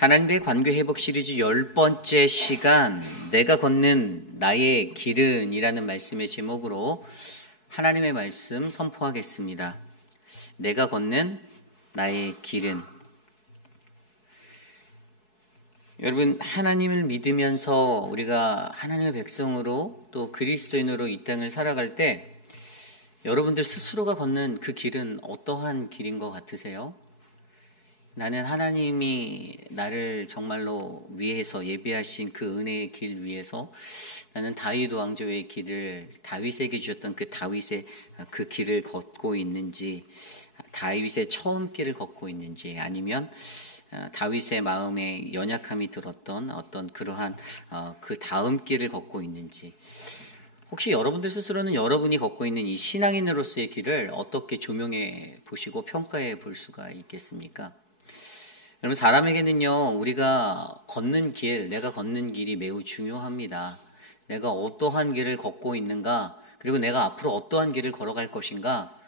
하나님의 관계 회복 시리즈 10번째 시간, 내가 걷는 나의 길은 이라는 말씀의 제목으로 하나님의 말씀 선포하겠습니다. 내가 걷는 나의 길은. 여러분, 하나님을 믿으면서 우리가 하나님의 백성으로 또 그리스도인으로 이 땅을 살아갈 때 여러분들 스스로가 걷는 그 길은 어떠한 길인 것 같으세요? 나는 하나님이 나를 정말로 위해서 예비하신 그 은혜의 길 위에서 나는 다윗 왕조의 길을, 다윗에게 주셨던 그 다윗의 그 길을 걷고 있는지, 다윗의 처음 길을 걷고 있는지, 아니면 다윗의 마음에 연약함이 들었던 어떤 그러한 그 다음 길을 걷고 있는지, 혹시 여러분들 스스로는 여러분이 걷고 있는 이 신앙인으로서의 길을 어떻게 조명해 보시고 평가해 볼 수가 있겠습니까? 여러분, 사람에게는요, 우리가 걷는 길, 내가 걷는 길이 매우 중요합니다. 내가 어떠한 길을 걷고 있는가, 그리고 내가 앞으로 어떠한 길을 걸어갈 것인가,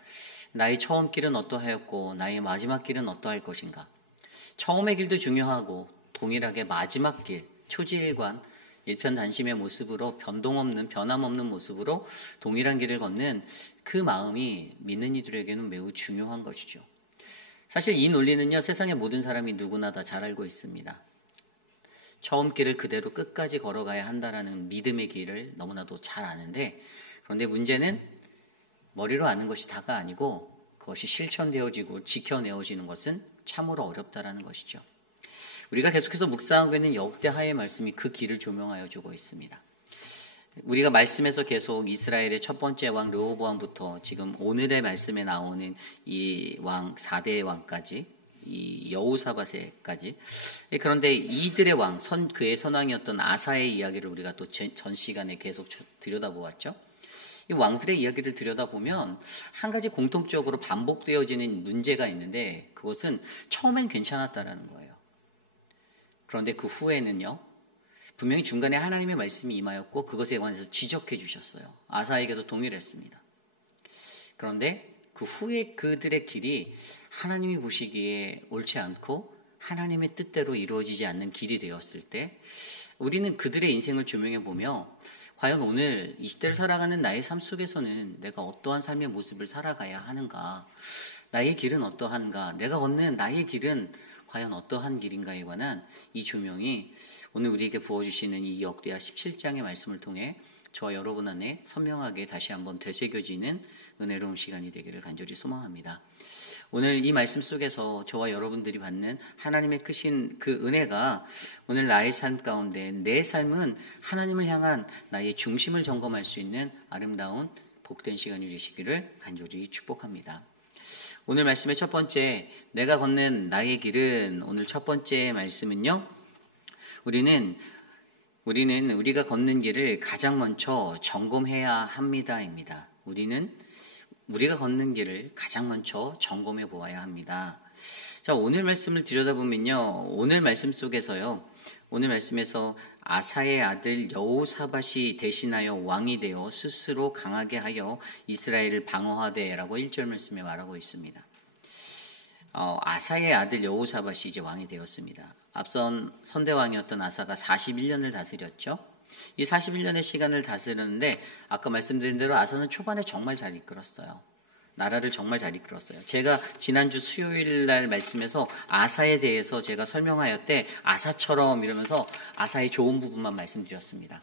나의 처음 길은 어떠하였고 나의 마지막 길은 어떠할 것인가. 처음의 길도 중요하고 동일하게 마지막 길, 초지일관, 일편단심의 모습으로 변함없는 모습으로 동일한 길을 걷는 그 마음이 믿는 이들에게는 매우 중요한 것이죠. 사실 이 논리는요, 세상의 모든 사람이 누구나 다 잘 알고 있습니다. 처음 길을 그대로 끝까지 걸어가야 한다라는 믿음의 길을 너무나도 잘 아는데, 그런데 문제는 머리로 아는 것이 다가 아니고 그것이 실천되어지고 지켜내어지는 것은 참으로 어렵다라는 것이죠. 우리가 계속해서 묵상하고 있는 역대하의 말씀이 그 길을 조명하여 주고 있습니다. 우리가 말씀에서 계속 이스라엘의 첫 번째 왕 르호보암부터 지금 오늘의 말씀에 나오는 이 왕 4대 왕까지, 이 여호사밧에까지, 그런데 이들의 왕, 그의 선왕이었던 아사의 이야기를 우리가 또 전 시간에 계속 들여다보았죠. 이 왕들의 이야기를 들여다보면 한 가지 공통적으로 반복되어지는 문제가 있는데, 그것은 처음엔 괜찮았다라는 거예요. 그런데 그 후에는요, 분명히 중간에 하나님의 말씀이 임하였고 그것에 관해서 지적해 주셨어요. 아사에게도 동일했습니다. 그런데 그 후에 그들의 길이 하나님이 보시기에 옳지 않고 하나님의 뜻대로 이루어지지 않는 길이 되었을 때, 우리는 그들의 인생을 조명해 보며 과연 오늘 이 시대를 살아가는 나의 삶 속에서는 내가 어떠한 삶의 모습을 살아가야 하는가, 나의 길은 어떠한가, 내가 걷는 나의 길은 과연 어떠한 길인가에 관한 이 조명이 오늘 우리에게 부어주시는 이 역대하 17장의 말씀을 통해 저와 여러분 안에 선명하게 다시 한번 되새겨지는 은혜로운 시간이 되기를 간절히 소망합니다. 오늘 이 말씀 속에서 저와 여러분들이 받는 하나님의 크신 그 은혜가 오늘 나의 삶 가운데, 내 삶은 하나님을 향한 나의 중심을 점검할 수 있는 아름다운 복된 시간이 되시기를 간절히 축복합니다. 오늘 말씀의 첫 번째, 내가 걷는 나의 길은, 오늘 첫 번째 말씀은요, 우리가 걷는 길을 가장 먼저 점검해야 합니다입니다. 우리가 걷는 길을 가장 먼저 점검해 보아야 합니다. 자, 오늘 말씀을 들여다보면요, 오늘 말씀에서 아사의 아들 여호사밧이 대신하여 왕이 되어 스스로 강하게 하여 이스라엘을 방어하되라고 1절 말씀에 말하고 있습니다. 아사의 아들 여호사밧이 이제 왕이 되었습니다. 앞선 선대왕이었던 아사가 41년을 다스렸죠. 이 41년의 시간을 다스렸는데, 아까 말씀드린 대로 아사는 초반에 정말 잘 이끌었어요. 나라를 정말 잘 이끌었어요. 제가 지난주 수요일 날 말씀에서 아사에 대해서 제가 설명하였대, 아사처럼 이러면서 아사의 좋은 부분만 말씀드렸습니다.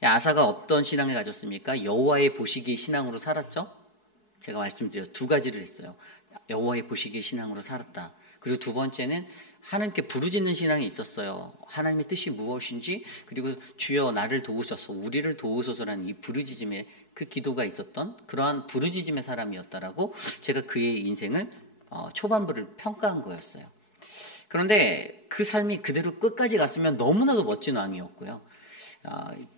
아사가 어떤 신앙을 가졌습니까? 여호와의 보시기의 신앙으로 살았죠. 제가 말씀드렸죠. 두 가지를 했어요. 여호와의 보시기의 신앙으로 살았다. 그리고 두 번째는 하나님께 부르짖는 신앙이 있었어요. 하나님의 뜻이 무엇인지, 그리고 주여 나를 도우소서, 우리를 도우소서라는 이 부르짖음의 그 기도가 있었던 그러한 부르짖음의 사람이었다라고 제가 그의 인생을 초반부를 평가한 거였어요. 그런데 그 삶이 그대로 끝까지 갔으면 너무나도 멋진 왕이었고요.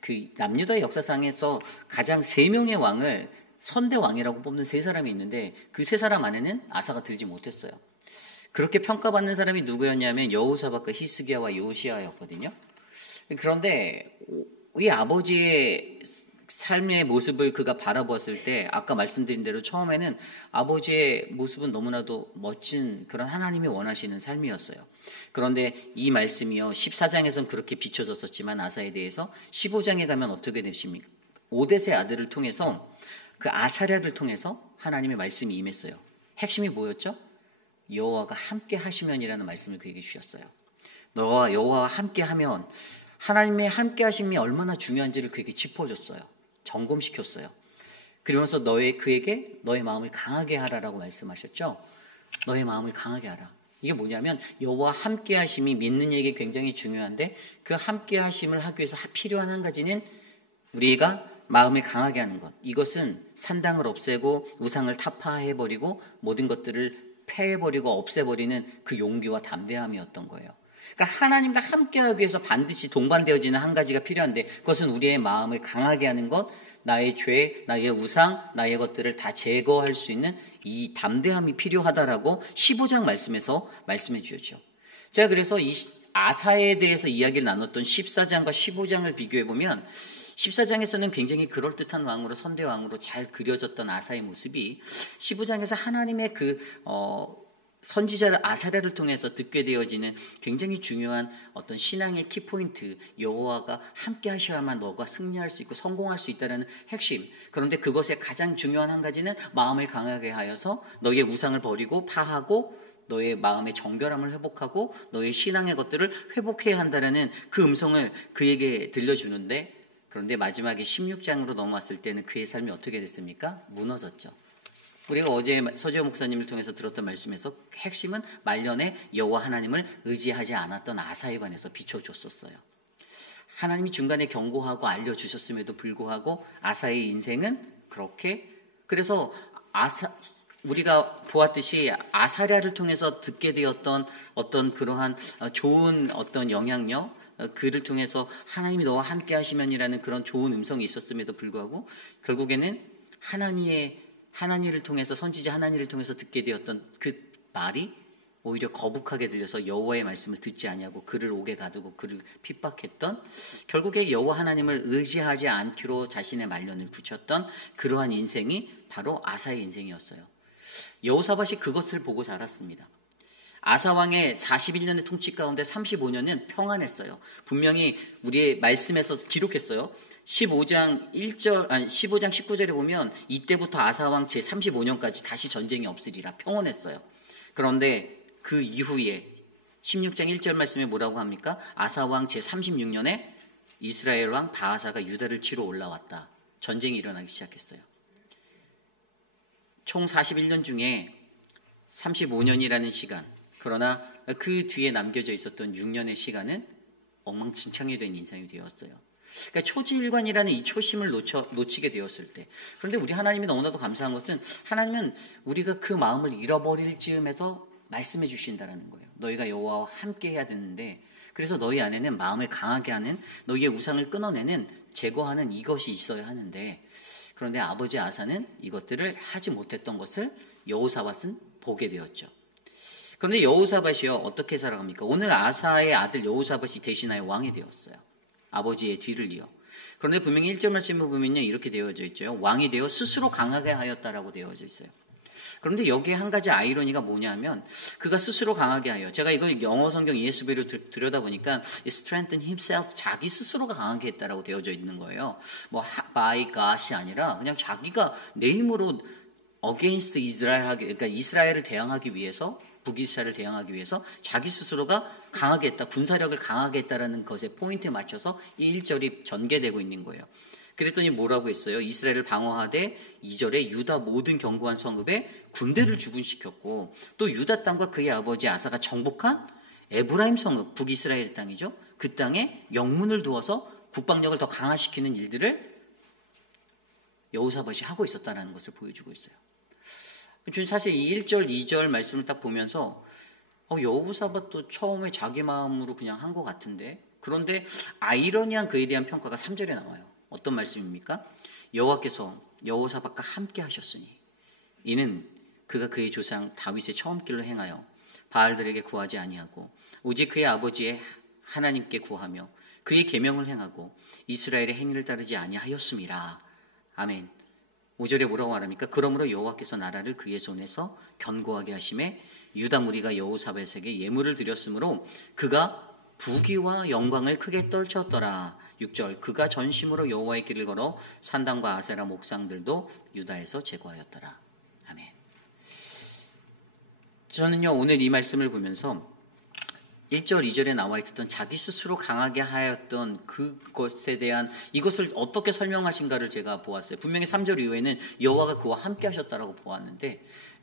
그 남유다의 역사상에서 가장 3명의 왕을 선대왕이라고 뽑는 3사람이 있는데, 그 3사람 안에는 아사가 들지 못했어요. 그렇게 평가받는 사람이 누구였냐면 여호사밧과 히스기야와 요시야였거든요. 그런데 이 아버지의 삶의 모습을 그가 바라보았을 때 아까 말씀드린 대로 처음에는 아버지의 모습은 너무나도 멋진 그런 하나님이 원하시는 삶이었어요. 그런데 이 말씀이요 14장에서는 그렇게 비춰졌었지만 아사에 대해서 15장에 가면 어떻게 되십니까? 오뎃의 아들을 통해서 그 아사랴를 통해서 하나님의 말씀이 임했어요. 핵심이 뭐였죠? 여호와가 함께 하시면이라는 말씀을 그에게 주셨어요. 너와 여호와와 함께 하면 하나님의 함께 하심이 얼마나 중요한지를 그에게 짚어줬어요. 점검시켰어요. 그러면서 그에게 너의 마음을 강하게 하라라고 말씀하셨죠. 너의 마음을 강하게 하라. 이게 뭐냐면 여호와 함께 하심이 믿는 이에게 굉장히 중요한데 그 함께 하심을 하기 위해서 필요한 한 가지는 우리가 마음을 강하게 하는 것. 이것은 산당을 없애고 우상을 타파해버리고 모든 것들을 패해버리고 없애버리는 그 용기와 담대함이었던 거예요. 그러니까 하나님과 함께하기 위해서 반드시 동반되어지는 한 가지가 필요한데 그것은 우리의 마음을 강하게 하는 것, 나의 죄, 나의 우상, 나의 것들을 다 제거할 수 있는 이 담대함이 필요하다라고 15장 말씀에서 말씀해 주셨죠. 제가 그래서 이 아사에 대해서 이야기를 나눴던 14장과 15장을 비교해 보면 14장에서는 굉장히 그럴듯한 왕으로 선대왕으로 잘 그려졌던 아사의 모습이 15장에서 하나님의 선지자 아사랴를 통해서 듣게 되어지는 굉장히 중요한 어떤 신앙의 키포인트, 여호와가 함께 하셔야만 너가 승리할 수 있고 성공할 수 있다는 핵심. 그런데 그것의 가장 중요한 한 가지는 마음을 강하게 하여서 너의 우상을 버리고 파하고 너의 마음의 정결함을 회복하고 너의 신앙의 것들을 회복해야 한다는 그 음성을 그에게 들려주는데 그런데 마지막에 16장으로 넘어왔을 때는 그의 삶이 어떻게 됐습니까? 무너졌죠. 우리가 어제 서지호 목사님을 통해서 들었던 말씀에서 핵심은 말년에 여호와 하나님을 의지하지 않았던 아사에 관해서 비춰줬었어요. 하나님이 중간에 경고하고 알려주셨음에도 불구하고 아사의 인생은 그렇게 그래서 우리가 보았듯이 아사랴를 통해서 듣게 되었던 어떤 그러한 좋은 어떤 영향력 그를 통해서 하나님이 너와 함께 하시면이라는 그런 좋은 음성이 있었음에도 불구하고 결국에는 하나님을 통해서 선지자 하나님을 통해서 듣게 되었던 그 말이 오히려 거북하게 들려서 여호와의 말씀을 듣지 아니하고 그를 옥에 가두고 그를 핍박했던 결국에 여호와 하나님을 의지하지 않기로 자신의 말년을 붙였던 그러한 인생이 바로 아사의 인생이었어요. 여호사밧이 그것을 보고 자랐습니다. 아사 왕의 41년의 통치 가운데 35년은 평안했어요. 분명히 우리의 말씀에서 기록했어요. 15장 19절에 보면 이때부터 아사 왕 제35년까지 다시 전쟁이 없으리라 평온했어요. 그런데 그 이후에 16장 1절 말씀에 뭐라고 합니까? 아사 왕 제36년에 이스라엘 왕 바하사가 유다를 치러 올라왔다. 전쟁이 일어나기 시작했어요. 총 41년 중에 35년이라는 시간 그러나 그 뒤에 남겨져 있었던 6년의 시간은 엉망진창이 된 인생이 되었어요. 그러니까 초지일관이라는 이 초심을 놓치게 되었을 때 그런데 우리 하나님이 너무나도 감사한 것은 하나님은 우리가 그 마음을 잃어버릴 즈음에서 말씀해 주신다는 거예요. 너희가 여호와와 함께 해야 되는데 그래서 너희 안에는 마음을 강하게 하는 너희의 우상을 끊어내는 제거하는 이것이 있어야 하는데 그런데 아버지 아사는 이것들을 하지 못했던 것을 여호사밧은 보게 되었죠. 그런데 여호사밧이요 어떻게 살아갑니까? 오늘 아사의 아들 여호사밧이 대신하여 왕이 되었어요. 아버지의 뒤를 이어. 그런데 분명히 1절 말씀을 보면요 이렇게 되어져 있죠. 왕이 되어 스스로 강하게 하였다라고 되어져 있어요. 그런데 여기에 한 가지 아이러니가 뭐냐면 그가 스스로 강하게 하여 제가 이걸 영어 성경 ESV로 들여다보니까 strengthen himself 자기 스스로가 강하게 했다라고 되어져 있는 거예요. 뭐 by God이 아니라 그냥 자기가 내 힘으로 against Israel 그러니까 이스라엘을 대항하기 위해서 북이스라엘을 대항하기 위해서 자기 스스로가 강하게 했다. 군사력을 강하게 했다라는 것에 포인트에 맞춰서 이 1절이 전개되고 있는 거예요. 그랬더니 뭐라고 했어요? 이스라엘을 방어하되 2절에 유다 모든 견고한 성읍에 군대를 주군시켰고 또 유다 땅과 그의 아버지 아사가 정복한 에브라임 성읍 북이스라엘 땅이죠. 그 땅에 영문을 두어서 국방력을 더 강화시키는 일들을 여호사밧이 하고 있었다는 것을 보여주고 있어요. 사실 이 1절, 2절 말씀을 딱 보면서 여호사밧도 처음에 자기 마음으로 그냥 한 것 같은데 그런데 아이러니한 그에 대한 평가가 3절에 나와요. 어떤 말씀입니까? 여호와께서 여호사밧과 함께 하셨으니 이는 그가 그의 조상 다윗의 처음 길로 행하여 바알들에게 구하지 아니하고 오직 그의 아버지의 하나님께 구하며 그의 계명을 행하고 이스라엘의 행위를 따르지 아니하였음이라. 아멘. 5절에 뭐라고 말합니까? 그러므로 여호와께서 나라를 그의 손에서 견고하게 하심에 유다 무리가 여호사밧에게 예물을 드렸으므로 그가 부귀와 영광을 크게 떨쳤더라. 6절 그가 전심으로 여호와의 길을 걸어 산당과 아세라 목상들도 유다에서 제거하였더라. 아멘. 저는요 오늘 이 말씀을 보면서 1절, 2절에 나와 있었던 자기 스스로 강하게 하였던 그것에 대한 이것을 어떻게 설명하신가를 제가 보았어요. 분명히 3절 이후에는 여호와가 그와 함께 하셨다라고 보았는데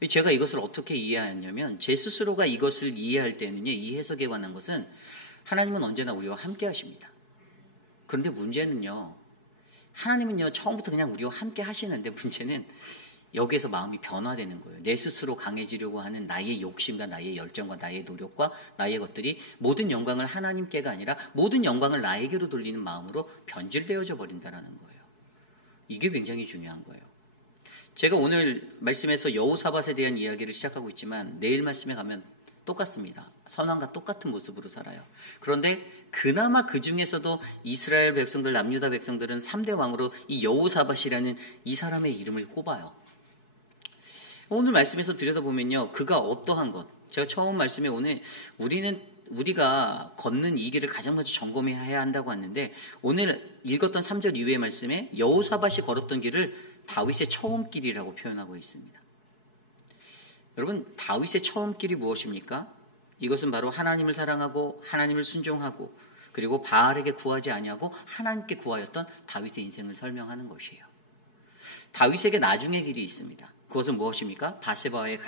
제가 이것을 어떻게 이해하였냐면 제 스스로가 이것을 이해할 때는요, 이 해석에 관한 것은 하나님은 언제나 우리와 함께 하십니다. 그런데 문제는요, 하나님은요 처음부터 그냥 우리와 함께 하시는데 문제는 여기에서 마음이 변화되는 거예요. 내 스스로 강해지려고 하는 나의 욕심과 나의 열정과 나의 노력과 나의 것들이 모든 영광을 하나님께가 아니라 모든 영광을 나에게로 돌리는 마음으로 변질되어져 버린다는 거예요. 이게 굉장히 중요한 거예요. 제가 오늘 말씀에서 여호사밧에 대한 이야기를 시작하고 있지만 내일 말씀에 가면 똑같습니다. 선왕과 똑같은 모습으로 살아요. 그런데 그나마 그 중에서도 이스라엘 백성들, 남유다 백성들은 3대 왕으로 이 여호사밧이라는 이 사람의 이름을 꼽아요. 오늘 말씀에서 들여다보면요, 그가 어떠한 것, 제가 처음 말씀에 오늘 우리가 걷는 이 길을 가장 먼저 점검해야 한다고 했는데 오늘 읽었던 3절 이후의 말씀에 여호사밧이 걸었던 길을 다윗의 처음 길이라고 표현하고 있습니다. 여러분, 다윗의 처음 길이 무엇입니까? 이것은 바로 하나님을 사랑하고 하나님을 순종하고 그리고 바알에게 구하지 아니하고 하나님께 구하였던 다윗의 인생을 설명하는 것이에요. 다윗에게 나중의 길이 있습니다. 그것은 무엇입니까? 바세바와의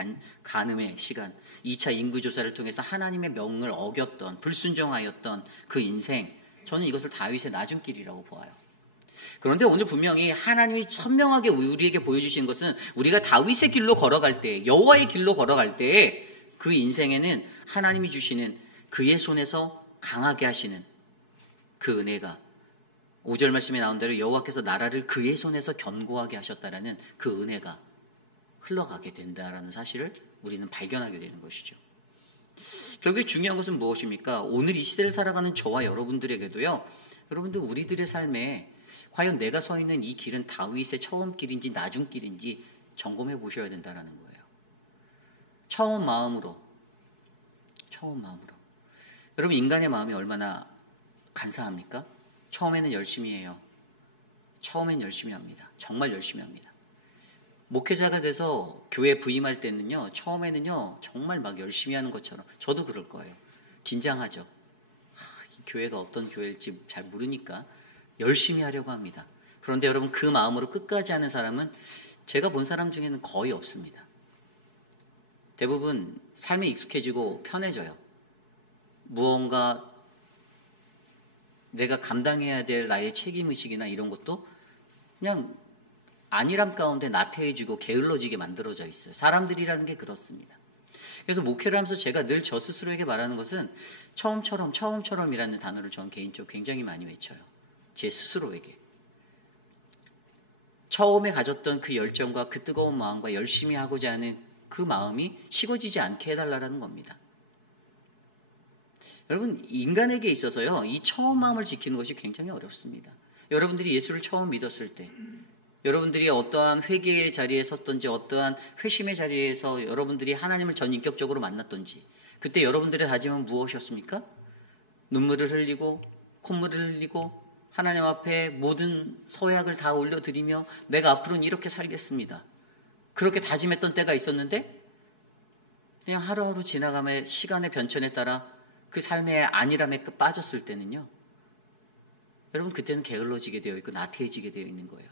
간음의 시간, 2차 인구조사를 통해서 하나님의 명을 어겼던, 불순종하였던 그 인생, 저는 이것을 다윗의 나중 길이라고 보아요. 그런데 오늘 분명히 하나님이 선명하게 우리에게 보여주신 것은 우리가 다윗의 길로 걸어갈 때, 여호와의 길로 걸어갈 때 그 인생에는 하나님이 주시는 그의 손에서 강하게 하시는 그 은혜가 5절 말씀에 나온 대로 여호와께서 나라를 그의 손에서 견고하게 하셨다라는 그 은혜가 흘러가게 된다라는 사실을 우리는 발견하게 되는 것이죠. 결국에 중요한 것은 무엇입니까? 오늘 이 시대를 살아가는 저와 여러분들에게도요, 여러분들 우리들의 삶에 과연 내가 서 있는 이 길은 다윗의 처음 길인지 나중 길인지 점검해 보셔야 된다는 거예요. 처음 마음으로. 여러분, 인간의 마음이 얼마나 간사합니까? 처음에는 열심히 해요. 처음엔 열심히 합니다. 정말 열심히 합니다. 목회자가 돼서 교회 부임할 때는요, 처음에는요 정말 막 열심히 하는 것처럼, 저도 그럴 거예요. 긴장하죠. 이 교회가 어떤 교회일지 잘 모르니까 열심히 하려고 합니다. 그런데 여러분, 그 마음으로 끝까지 하는 사람은 제가 본 사람 중에는 거의 없습니다. 대부분 삶에 익숙해지고 편해져요. 무언가 내가 감당해야 될 나의 책임의식이나 이런 것도 그냥 안일함 가운데 나태해지고 게을러지게 만들어져 있어요. 사람들이라는 게 그렇습니다. 그래서 목회를 하면서 제가 늘 저 스스로에게 말하는 것은 처음처럼이라는 단어를 저는 개인적으로 굉장히 많이 외쳐요. 제 스스로에게. 처음에 가졌던 그 열정과 그 뜨거운 마음과 열심히 하고자 하는 그 마음이 식어지지 않게 해달라는 겁니다. 여러분, 인간에게 있어서요, 이 처음 마음을 지키는 것이 굉장히 어렵습니다. 여러분들이 예수를 처음 믿었을 때, 여러분들이 어떠한 회개의 자리에 섰던지, 어떠한 회심의 자리에서 여러분들이 하나님을 전 인격적으로 만났던지, 그때 여러분들의 다짐은 무엇이었습니까? 눈물을 흘리고 콧물을 흘리고 하나님 앞에 모든 서약을 다 올려드리며 내가 앞으로는 이렇게 살겠습니다. 그렇게 다짐했던 때가 있었는데 그냥 하루하루 지나가며 시간의 변천에 따라 그 삶의 안일함에 빠졌을 때는요, 여러분, 그때는 게을러지게 되어 있고 나태해지게 되어 있는 거예요.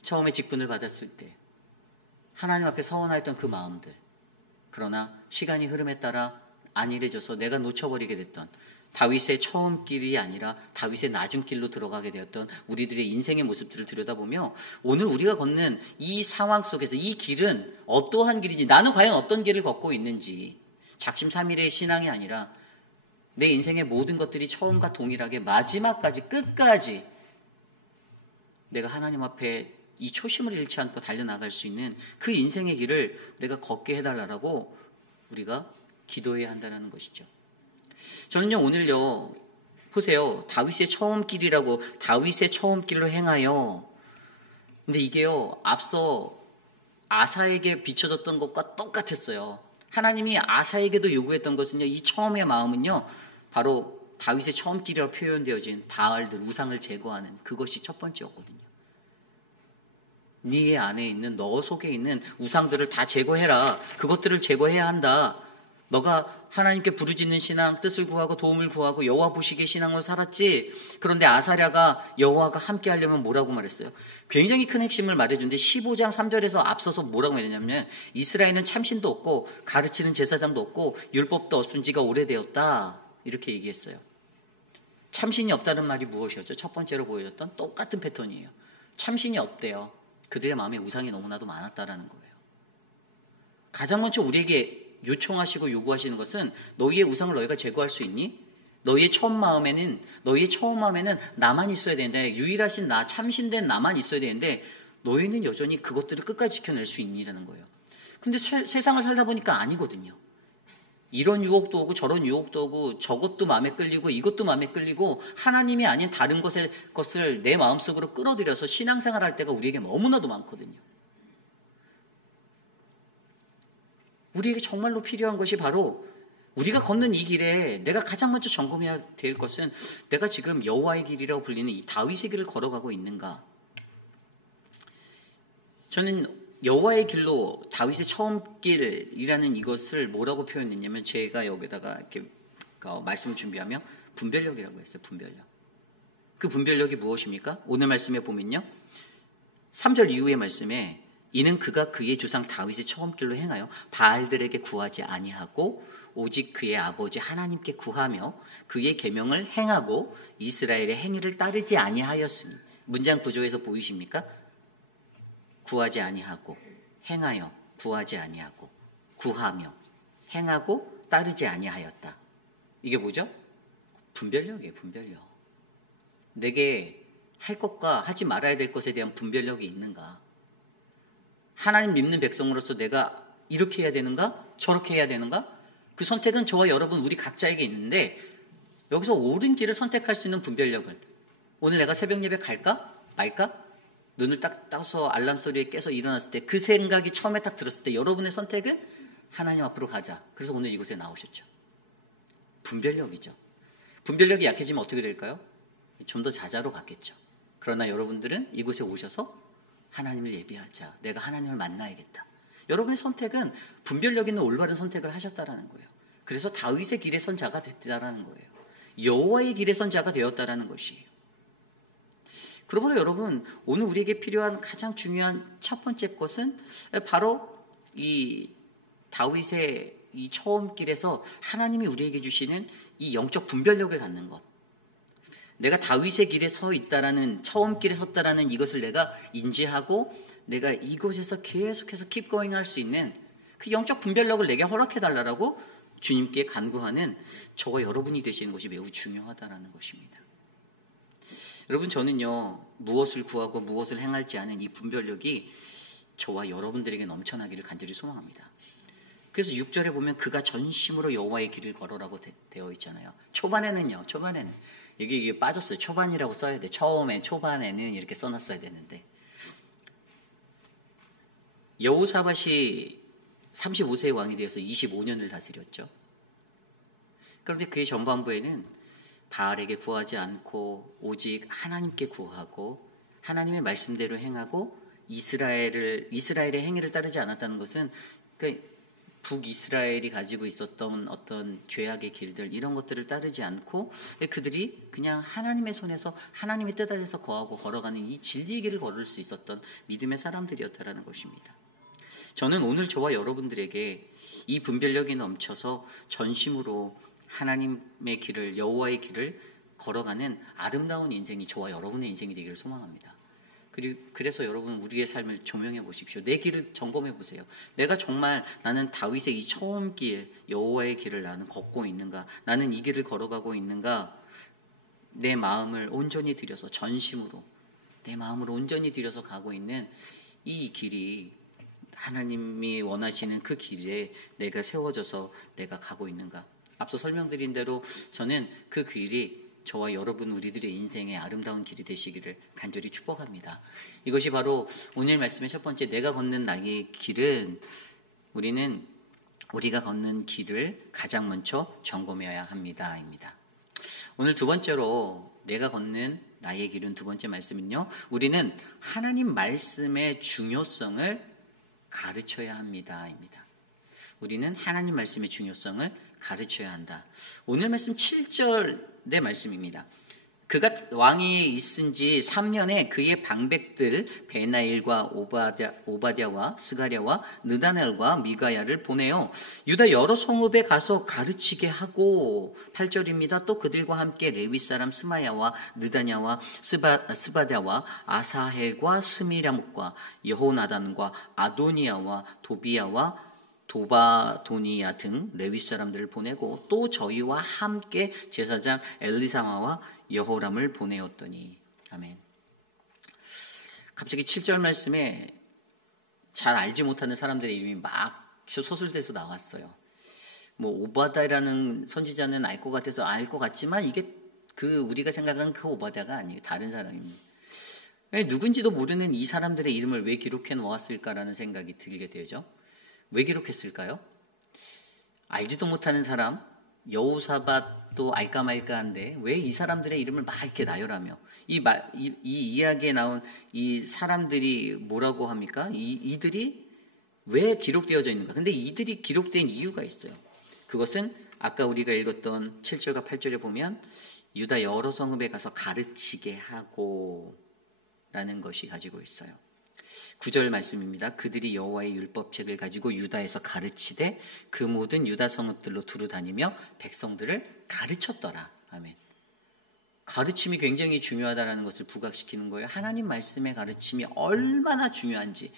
처음에 직분을 받았을 때 하나님 앞에 서원하였던 그 마음들, 그러나 시간이 흐름에 따라 안일해져서 내가 놓쳐버리게 됐던 다윗의 처음 길이 아니라 다윗의 나중 길로 들어가게 되었던 우리들의 인생의 모습들을 들여다보며 오늘 우리가 걷는 이 상황 속에서 이 길은 어떠한 길인지, 나는 과연 어떤 길을 걷고 있는지, 작심삼일의 신앙이 아니라 내 인생의 모든 것들이 처음과 동일하게 마지막까지 끝까지 내가 하나님 앞에 이 초심을 잃지 않고 달려나갈 수 있는 그 인생의 길을 내가 걷게 해달라고 우리가 기도해야 한다는 것이죠. 저는요, 오늘요 보세요. 다윗의 처음 길이라고 다윗의 처음 길로 행하여. 근데 이게요, 앞서 아사에게 비춰졌던 것과 똑같았어요. 하나님이 아사에게도 요구했던 것은요, 이 처음의 마음은요, 바로 다윗의 처음 길이라고 표현되어진 바알들, 우상을 제거하는 그것이 첫 번째였거든요. 네 안에 있는, 너 속에 있는 우상들을 다 제거해라. 그것들을 제거해야 한다. 너가 하나님께 부르짖는 신앙, 뜻을 구하고 도움을 구하고 여호와 보시기의 신앙으로 살았지. 그런데 아사랴가 여호와가 함께 하려면 뭐라고 말했어요? 굉장히 큰 핵심을 말해주는데 15장 3절에서 앞서서 뭐라고 말했냐면 이스라엘은 참신도 없고 가르치는 제사장도 없고 율법도 없은 지가 오래되었다. 이렇게 얘기했어요. 참신이 없다는 말이 무엇이었죠? 첫 번째로 보여줬던 똑같은 패턴이에요. 참신이 없대요. 그들의 마음에 우상이 너무나도 많았다라는 거예요. 가장 먼저 우리에게 요청하시고 요구하시는 것은 너희의 우상을 너희가 제거할 수 있니? 너희의 처음 마음에는 나만 있어야 되는데, 유일하신 나, 참신된 나만 있어야 되는데 너희는 여전히 그것들을 끝까지 지켜낼 수 있니라는 거예요. 근데 세상을 살다 보니까 아니거든요. 이런 유혹도 오고 저런 유혹도 오고 저것도 마음에 끌리고 이것도 마음에 끌리고 하나님이 아닌 다른 것을 내 마음속으로 끌어들여서 신앙생활 할 때가 우리에게 너무나도 많거든요. 우리에게 정말로 필요한 것이 바로 우리가 걷는 이 길에 내가 가장 먼저 점검해야 될 것은 내가 지금 여호와의 길이라고 불리는 이 다윗의 길을 걸어가고 있는가. 저는 여호와의 길로 다윗의 처음 길이라는 이것을 뭐라고 표현했냐면 제가 여기다가 이렇게 말씀을 준비하며 분별력이라고 했어요. 분별력. 그 분별력이 무엇입니까? 오늘 말씀에 보면요. 3절 이후의 말씀에 이는 그가 그의 조상 다윗의 처음 길로 행하여 바알들에게 구하지 아니하고 오직 그의 아버지 하나님께 구하며 그의 계명을 행하고 이스라엘의 행위를 따르지 아니하였으니. 문장 구조에서 보이십니까? 구하지 아니하고 행하여 구하지 아니하고 구하며 행하고 따르지 아니하였다. 이게 뭐죠? 분별력이에요. 분별력. 내게 할 것과 하지 말아야 될 것에 대한 분별력이 있는가? 하나님 믿는 백성으로서 내가 이렇게 해야 되는가? 저렇게 해야 되는가? 그 선택은 저와 여러분 우리 각자에게 있는데 여기서 옳은 길을 선택할 수 있는 분별력을, 오늘 내가 새벽 예배 갈까 말까? 눈을 딱 떠서 알람 소리에 깨서 일어났을 때 그 생각이 처음에 딱 들었을 때 여러분의 선택은 하나님 앞으로 가자. 그래서 오늘 이곳에 나오셨죠. 분별력이죠. 분별력이 약해지면 어떻게 될까요? 좀 더 자자로 갔겠죠. 그러나 여러분들은 이곳에 오셔서 하나님을 예비하자. 내가 하나님을 만나야겠다. 여러분의 선택은 분별력 있는 올바른 선택을 하셨다라는 거예요. 그래서 다윗의 길에 선 자가 됐다라는 거예요. 여호와의 길에 선 자가 되었다라는 것이에요. 그러므로 여러분, 오늘 우리에게 필요한 가장 중요한 첫 번째 것은 바로 이 다윗의 이 처음 길에서 하나님이 우리에게 주시는 이 영적 분별력을 갖는 것. 내가 다윗의 길에 서 있다라는, 처음 길에 섰다라는 이것을 내가 인지하고 내가 이곳에서 계속해서 keep going 할 수 있는 그 영적 분별력을 내게 허락해달라고 주님께 간구하는 저와 여러분이 되시는 것이 매우 중요하다라는 것입니다. 여러분, 저는요, 무엇을 구하고 무엇을 행할지 아는 이 분별력이 저와 여러분들에게 넘쳐나기를 간절히 소망합니다. 그래서 6절에 보면 그가 전심으로 여호와의 길을 걸어라고 되어 있잖아요. 초반에는 이게 빠졌어요. 초반이라고 써야 돼. 초반에는 이렇게 써놨어야 되는데, 여호사밧이 35세의 왕이 되어서 25년을 다스렸죠. 그런데 그의 전반부에는 바알에게 구하지 않고 오직 하나님께 구하고 하나님의 말씀대로 행하고 이스라엘의 행위를 따르지 않았다는 것은 북이스라엘이 가지고 있었던 어떤 죄악의 길들, 이런 것들을 따르지 않고 그들이 그냥 하나님의 손에서 하나님의 뜻 아래서 거하고 걸어가는 이 진리의 길을 걸을 수 있었던 믿음의 사람들이었다라는 것입니다. 저는 오늘 저와 여러분들에게 이 분별력이 넘쳐서 전심으로 하나님의 길을, 여호와의 길을 걸어가는 아름다운 인생이 저와 여러분의 인생이 되기를 소망합니다. 그래서 여러분, 우리의 삶을 조명해 보십시오. 내 길을 점검해 보세요. 내가 정말 나는 다윗의 이 처음 길, 여호와의 길을 나는 걷고 있는가? 나는 이 길을 걸어가고 있는가? 내 마음을 온전히 들여서, 전심으로 내 마음을 온전히 들여서 가고 있는 이 길이 하나님이 원하시는 그 길에 내가 세워져서 내가 가고 있는가? 앞서 설명드린 대로 저는 그 길이 저와 여러분 우리들의 인생의 아름다운 길이 되시기를 간절히 축복합니다. 이것이 바로 오늘 말씀의 첫 번째, 내가 걷는 나의 길은, 우리가 걷는 길을 가장 먼저 점검해야 합니다입니다. 오늘 두 번째로 내가 걷는 나의 길은, 두 번째 말씀은요, 우리는 하나님 말씀의 중요성을 가르쳐야 합니다입니다. 우리는 하나님 말씀의 중요성을 가르쳐야 한다. 오늘 말씀 7절의 말씀입니다. 그가 왕위에 있은 지 3년에 그의 방백들 베나일과 오바댜와 스가랴와 느다넬과 미가야를 보내어 유다 여러 성읍에 가서 가르치게 하고, 8절입니다. 또 그들과 함께 레위 사람 스마야와 느다냐와 스바랴와 아사헬과 스미라목과 여호나단과 아도니아와 도비야와 도바도니야 등 레위 사람들을 보내고, 또 저희와 함께 제사장 엘리사마와 여호람을 보내었더니. 아멘. 갑자기 7절 말씀에 잘 알지 못하는 사람들의 이름이 막 소술돼서 나왔어요. 뭐 오바다라는 선지자는 알 것 같아서 알 것 같지만, 이게 우리가 생각한 그 오바다가 아니에요. 다른 사람입니다. 누군지도 모르는 이 사람들의 이름을 왜 기록해 놓았을까라는 생각이 들게 되죠. 왜 기록했을까요? 알지도 못하는 사람, 여호사밧도 알까 말까한데 왜 이 사람들의 이름을 막 이렇게 나열하며, 이 이야기에 나온 이 사람들이 뭐라고 합니까? 이들이 왜 기록되어져 있는가? 근데 이들이 기록된 이유가 있어요. 그것은 아까 우리가 읽었던 7절과 8절에 보면 유다 여러 성읍에 가서 가르치게 하고 라는 것이 가지고 있어요. 9절 말씀입니다. 그들이 여호와의 율법책을 가지고 유다에서 가르치되 그 모든 유다 성읍들로 두루 다니며 백성들을 가르쳤더라. 아멘. 가르침이 굉장히 중요하다는 것을 부각시키는 거예요. 하나님 말씀의 가르침이 얼마나 중요한지.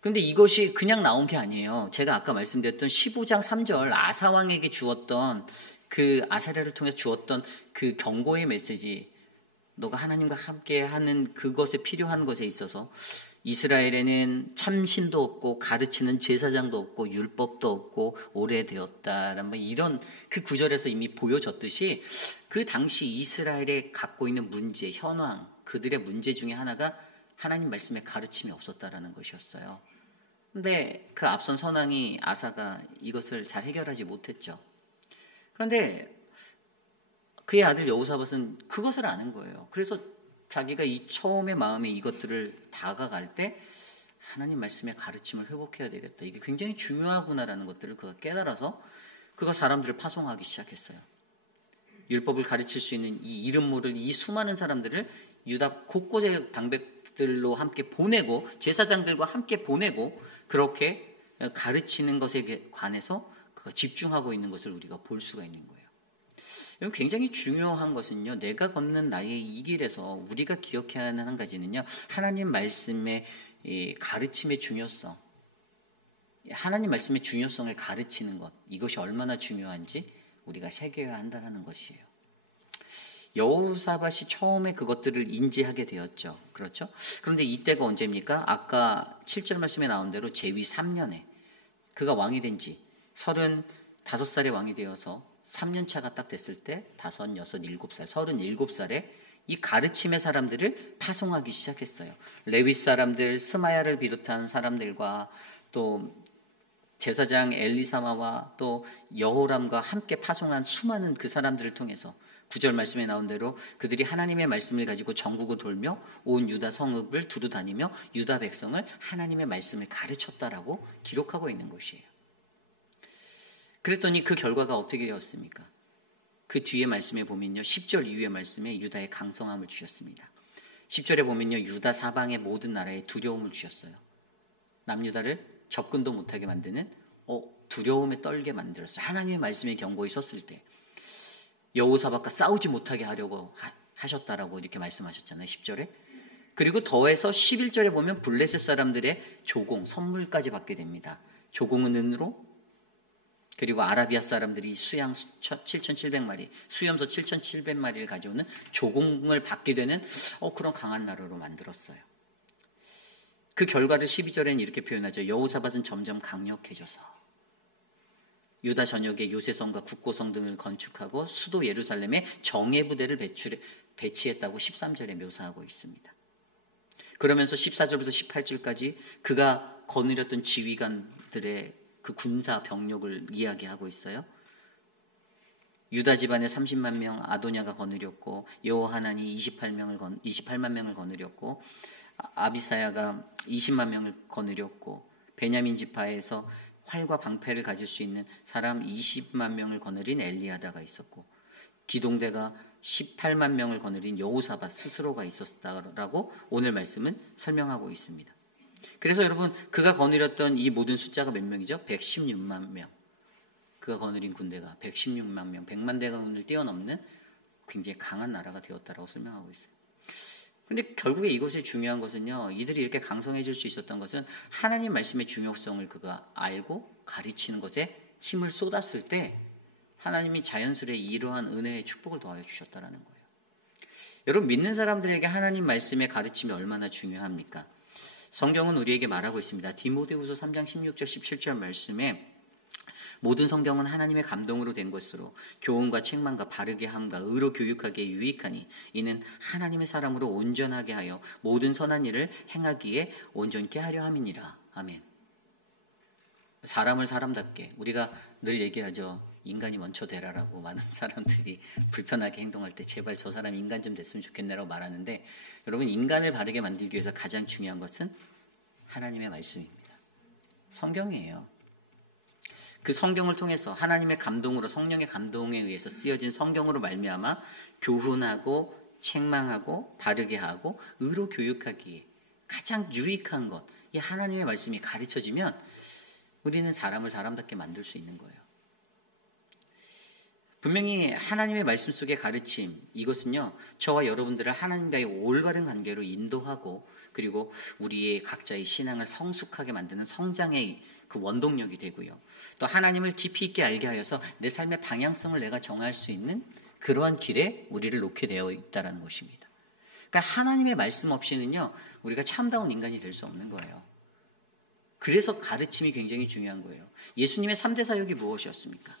그런데 이것이 그냥 나온 게 아니에요. 제가 아까 말씀드렸던 15장 3절 아사왕에게 주었던, 그 아사랴를 통해서 주었던 그 경고의 메시지, 너가 하나님과 함께 하는 그것에 필요한 것에 있어서 이스라엘에는 참신도 없고 가르치는 제사장도 없고 율법도 없고 오래되었다라는 이런 그 구절에서 이미 보여졌듯이, 그 당시 이스라엘에 갖고 있는 문제, 현황, 그들의 문제 중에 하나가 하나님 말씀의 가르침이 없었다라는 것이었어요. 그런데 그 앞선 선왕이 아사가 이것을 잘 해결하지 못했죠. 그런데 그의 아들 여호사밧은 그것을 아는 거예요. 그래서 자기가 이 처음의 마음에 이것들을 다가갈 때 하나님 말씀의 가르침을 회복해야 되겠다, 이게 굉장히 중요하구나라는 것들을 그가 깨달아서 그가 사람들을 파송하기 시작했어요. 율법을 가르칠 수 있는 이 이름 모를 이 수많은 사람들을 유다 곳곳의 방백들로 함께 보내고, 제사장들과 함께 보내고, 그렇게 가르치는 것에 관해서 그가 집중하고 있는 것을 우리가 볼 수가 있는 거예요. 굉장히 중요한 것은요, 내가 걷는 나의 이 길에서 우리가 기억해야 하는 한 가지는요, 하나님 말씀의 가르침의 중요성, 하나님 말씀의 중요성을 가르치는 것, 이것이 얼마나 중요한지 우리가 새겨야 한다는 것이에요. 여호사밧이 처음에 그것들을 인지하게 되었죠. 그렇죠? 그런데 이때가 언제입니까? 아까 7절 말씀에 나온 대로 제위 3년에 그가 왕이 된 지 35살에 왕이 되어서 3년 차가 딱 됐을 때 5, 6, 7살, 37살에 이 가르침의 사람들을 파송하기 시작했어요. 레위 사람들, 스마야를 비롯한 사람들과 또 제사장 엘리사마와 또 여호람과 함께 파송한 수많은 그 사람들을 통해서 9절 말씀에 나온 대로 그들이 하나님의 말씀을 가지고 전국을 돌며 온 유다 성읍을 두루 다니며 유다 백성을 하나님의 말씀을 가르쳤다라고 기록하고 있는 것이에요. 그랬더니 그 결과가 어떻게 되었습니까? 그 뒤에 말씀에 보면요, 10절 이후의 말씀에 유다의 강성함을 주셨습니다. 10절에 보면요, 유다 사방의 모든 나라에 두려움을 주셨어요. 남유다를 접근도 못하게 만드는 두려움에 떨게 만들었어요. 하나님의 말씀의 경고에 섰을 때 여호사밧과 싸우지 못하게 하려고 하셨다라고 이렇게 말씀하셨잖아요, 10절에. 그리고 더해서 11절에 보면 블레셋 사람들의 조공, 선물까지 받게 됩니다. 조공은 은으로, 그리고 아라비아 사람들이 수양 7,700마리, 수염소 7,700마리를 가져오는 조공을 받게 되는 그런 강한 나라로 만들었어요. 그 결과를 12절에는 이렇게 표현하죠. 여호사밧은 점점 강력해져서, 유다 전역에 요새성과 국고성 등을 건축하고 수도 예루살렘에 정예부대를 배치했다고 13절에 묘사하고 있습니다. 그러면서 14절부터 18절까지 그가 거느렸던 지휘관들의 그 군사 병력을 이야기하고 있어요. 유다 집안에 30만 명 아도냐가 거느렸고 여호하난이 28만 명을 거느렸고 아비사야가 20만 명을 거느렸고 베냐민 지파에서 활과 방패를 가질 수 있는 사람 20만 명을 거느린 엘리야다가 있었고 기동대가 18만 명을 거느린 여호사밧 스스로가 있었다라고 오늘 말씀은 설명하고 있습니다. 그래서 여러분 그가 거느렸던 이 모든 숫자가 몇 명이죠? 116만 명. 그가 거느린 군대가 116만 명, 100만 대군을 뛰어넘는 굉장히 강한 나라가 되었다라고 설명하고 있어요. 그런데 결국에 이것이 중요한 것은요, 이들이 이렇게 강성해질 수 있었던 것은 하나님 말씀의 중요성을 그가 알고 가르치는 것에 힘을 쏟았을 때 하나님이 자연스레 이러한 은혜의 축복을 더하여 주셨다라는 거예요. 여러분 믿는 사람들에게 하나님 말씀의 가르침이 얼마나 중요합니까? 성경은 우리에게 말하고 있습니다. 디모데후서 3장 16절 17절 말씀에 모든 성경은 하나님의 감동으로 된 것으로 교훈과 책망과 바르게 함과 의로 교육하기에 유익하니 이는 하나님의 사람으로 온전하게 하여 모든 선한 일을 행하기에 온전케 하려 함이니라. 아멘. 사람을 사람답게 우리가 늘 얘기하죠. 인간이 먼저 되라라고 많은 사람들이 불편하게 행동할 때 제발 저 사람 인간 좀 됐으면 좋겠네라고 말하는데 여러분 인간을 바르게 만들기 위해서 가장 중요한 것은 하나님의 말씀입니다. 성경이에요. 그 성경을 통해서 하나님의 감동으로 성령의 감동에 의해서 쓰여진 성경으로 말미암아 교훈하고 책망하고 바르게 하고 의로 교육하기에 가장 유익한 것, 이 하나님의 말씀이 가르쳐지면 우리는 사람을 사람답게 만들 수 있는 거예요. 분명히 하나님의 말씀 속의 가르침, 이것은요 저와 여러분들을 하나님과의 올바른 관계로 인도하고 그리고 우리의 각자의 신앙을 성숙하게 만드는 성장의 그 원동력이 되고요. 또 하나님을 깊이 있게 알게 하여서 내 삶의 방향성을 내가 정할 수 있는 그러한 길에 우리를 놓게 되어 있다는 것입니다. 그러니까 하나님의 말씀 없이는요 우리가 참다운 인간이 될 수 없는 거예요. 그래서 가르침이 굉장히 중요한 거예요. 예수님의 3대 사역이 무엇이었습니까?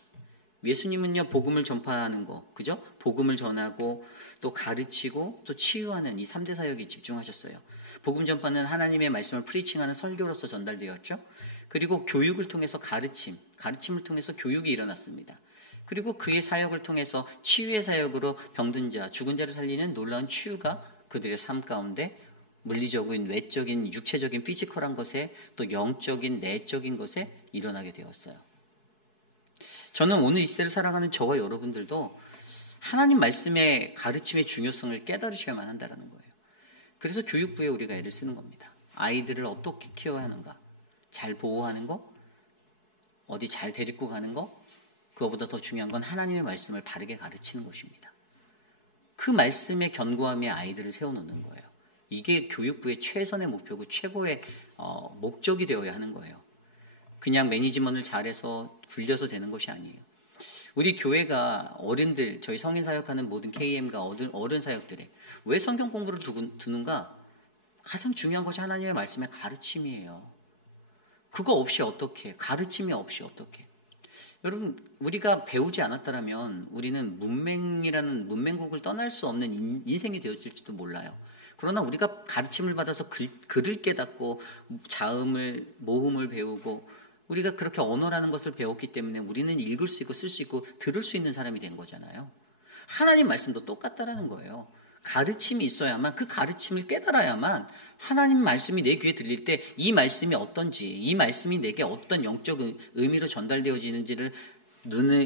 예수님은요 복음을 전파하는 거, 그죠? 복음을 전하고 또 가르치고 또 치유하는 이 3대 사역에 집중하셨어요. 복음 전파는 하나님의 말씀을 프리칭하는 설교로서 전달되었죠. 그리고 교육을 통해서 가르침을 통해서 교육이 일어났습니다. 그리고 그의 사역을 통해서 치유의 사역으로 병든 자, 죽은 자를 살리는 놀라운 치유가 그들의 삶 가운데 물리적인, 외적인, 육체적인, 피지컬한 것에 또 영적인, 내적인 것에 일어나게 되었어요. 저는 오늘 이 시대를 살아가는 저와 여러분들도 하나님 말씀의 가르침의 중요성을 깨달으셔야만 한다는 거예요. 그래서 교육부에 우리가 애를 쓰는 겁니다. 아이들을 어떻게 키워야 하는가? 잘 보호하는 거? 어디 잘 데리고 가는 거? 그거보다 더 중요한 건 하나님의 말씀을 바르게 가르치는 것입니다. 그 말씀의 견고함에 아이들을 세워놓는 거예요. 이게 교육부의 최선의 목표고 최고의 목적이 되어야 하는 거예요. 그냥 매니지먼트를 잘해서 굴려서 되는 것이 아니에요. 우리 교회가 어른들, 저희 성인 사역하는 모든 KM과 어른 사역들에 왜 성경 공부를 두는가? 가장 중요한 것이 하나님의 말씀의 가르침이에요. 그거 없이 어떻게, 가르침이 없이 어떻게. 여러분, 우리가 배우지 않았다면 우리는 문맹이라는 문맹국을 떠날 수 없는 인생이 되어질지도 몰라요. 그러나 우리가 가르침을 받아서 글을 깨닫고 자음을, 모음을 배우고 우리가 그렇게 언어라는 것을 배웠기 때문에 우리는 읽을 수 있고 쓸 수 있고 들을 수 있는 사람이 된 거잖아요. 하나님 말씀도 똑같다라는 거예요. 가르침이 있어야만, 그 가르침을 깨달아야만 하나님 말씀이 내 귀에 들릴 때 이 말씀이 어떤지, 이 말씀이 내게 어떤 영적 의미로 전달되어지는지를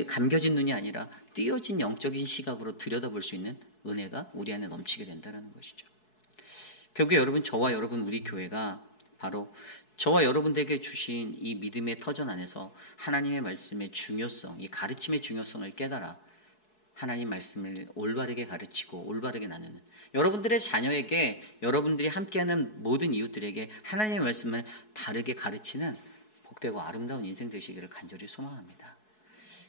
감겨진 눈이 아니라 띄어진 영적인 시각으로 들여다볼 수 있는 은혜가 우리 안에 넘치게 된다는 것이죠. 결국에 여러분, 저와 여러분, 우리 교회가 바로 저와 여러분들에게 주신 이 믿음의 터전 안에서 하나님의 말씀의 중요성, 이 가르침의 중요성을 깨달아 하나님 말씀을 올바르게 가르치고 올바르게 나누는 여러분들의 자녀에게, 여러분들이 함께하는 모든 이웃들에게 하나님의 말씀을 바르게 가르치는 복되고 아름다운 인생 되시기를 간절히 소망합니다.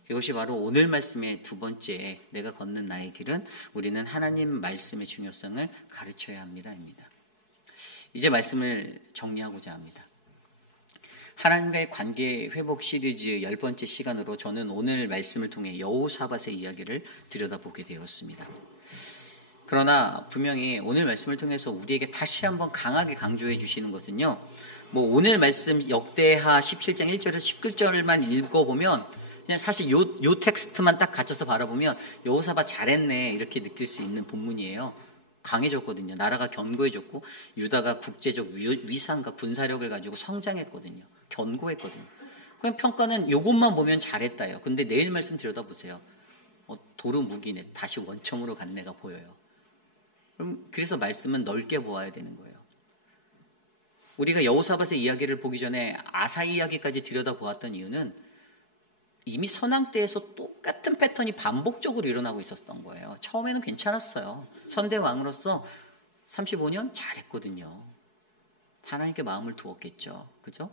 이것이 바로 오늘 말씀의 두 번째, 내가 걷는 나의 길은 우리는 하나님 말씀의 중요성을 가르쳐야 합니다입니다. 이제 말씀을 정리하고자 합니다. 하나님과의 관계 회복 시리즈 10번째 시간으로 저는 오늘 말씀을 통해 여호사밧의 이야기를 들여다보게 되었습니다. 그러나 분명히 오늘 말씀을 통해서 우리에게 다시 한번 강하게 강조해 주시는 것은요, 오늘 말씀 역대하 17장 1절에서 19절만 읽어보면 그냥 사실 요 텍스트만 딱 갇혀서 바라보면 여호사밧 잘했네 이렇게 느낄 수 있는 본문이에요. 강해졌거든요. 나라가 견고해졌고 유다가 국제적 위상과 군사력을 가지고 성장했거든요. 견고했거든요. 그냥 평가는 요것만 보면 잘했다요. 근데 내일 말씀 들여다보세요. 도루묵이네. 다시 원점으로 간 내가 보여요. 그래서 말씀은 넓게 보아야 되는 거예요. 우리가 여호사밧의 이야기를 보기 전에 아사 이야기까지 들여다보았던 이유는 이미 선왕 때에서 똑같은 패턴이 반복적으로 일어나고 있었던 거예요. 처음에는 괜찮았어요. 선대 왕으로서 35년 잘했거든요. 하나님께 마음을 두었겠죠. 그죠?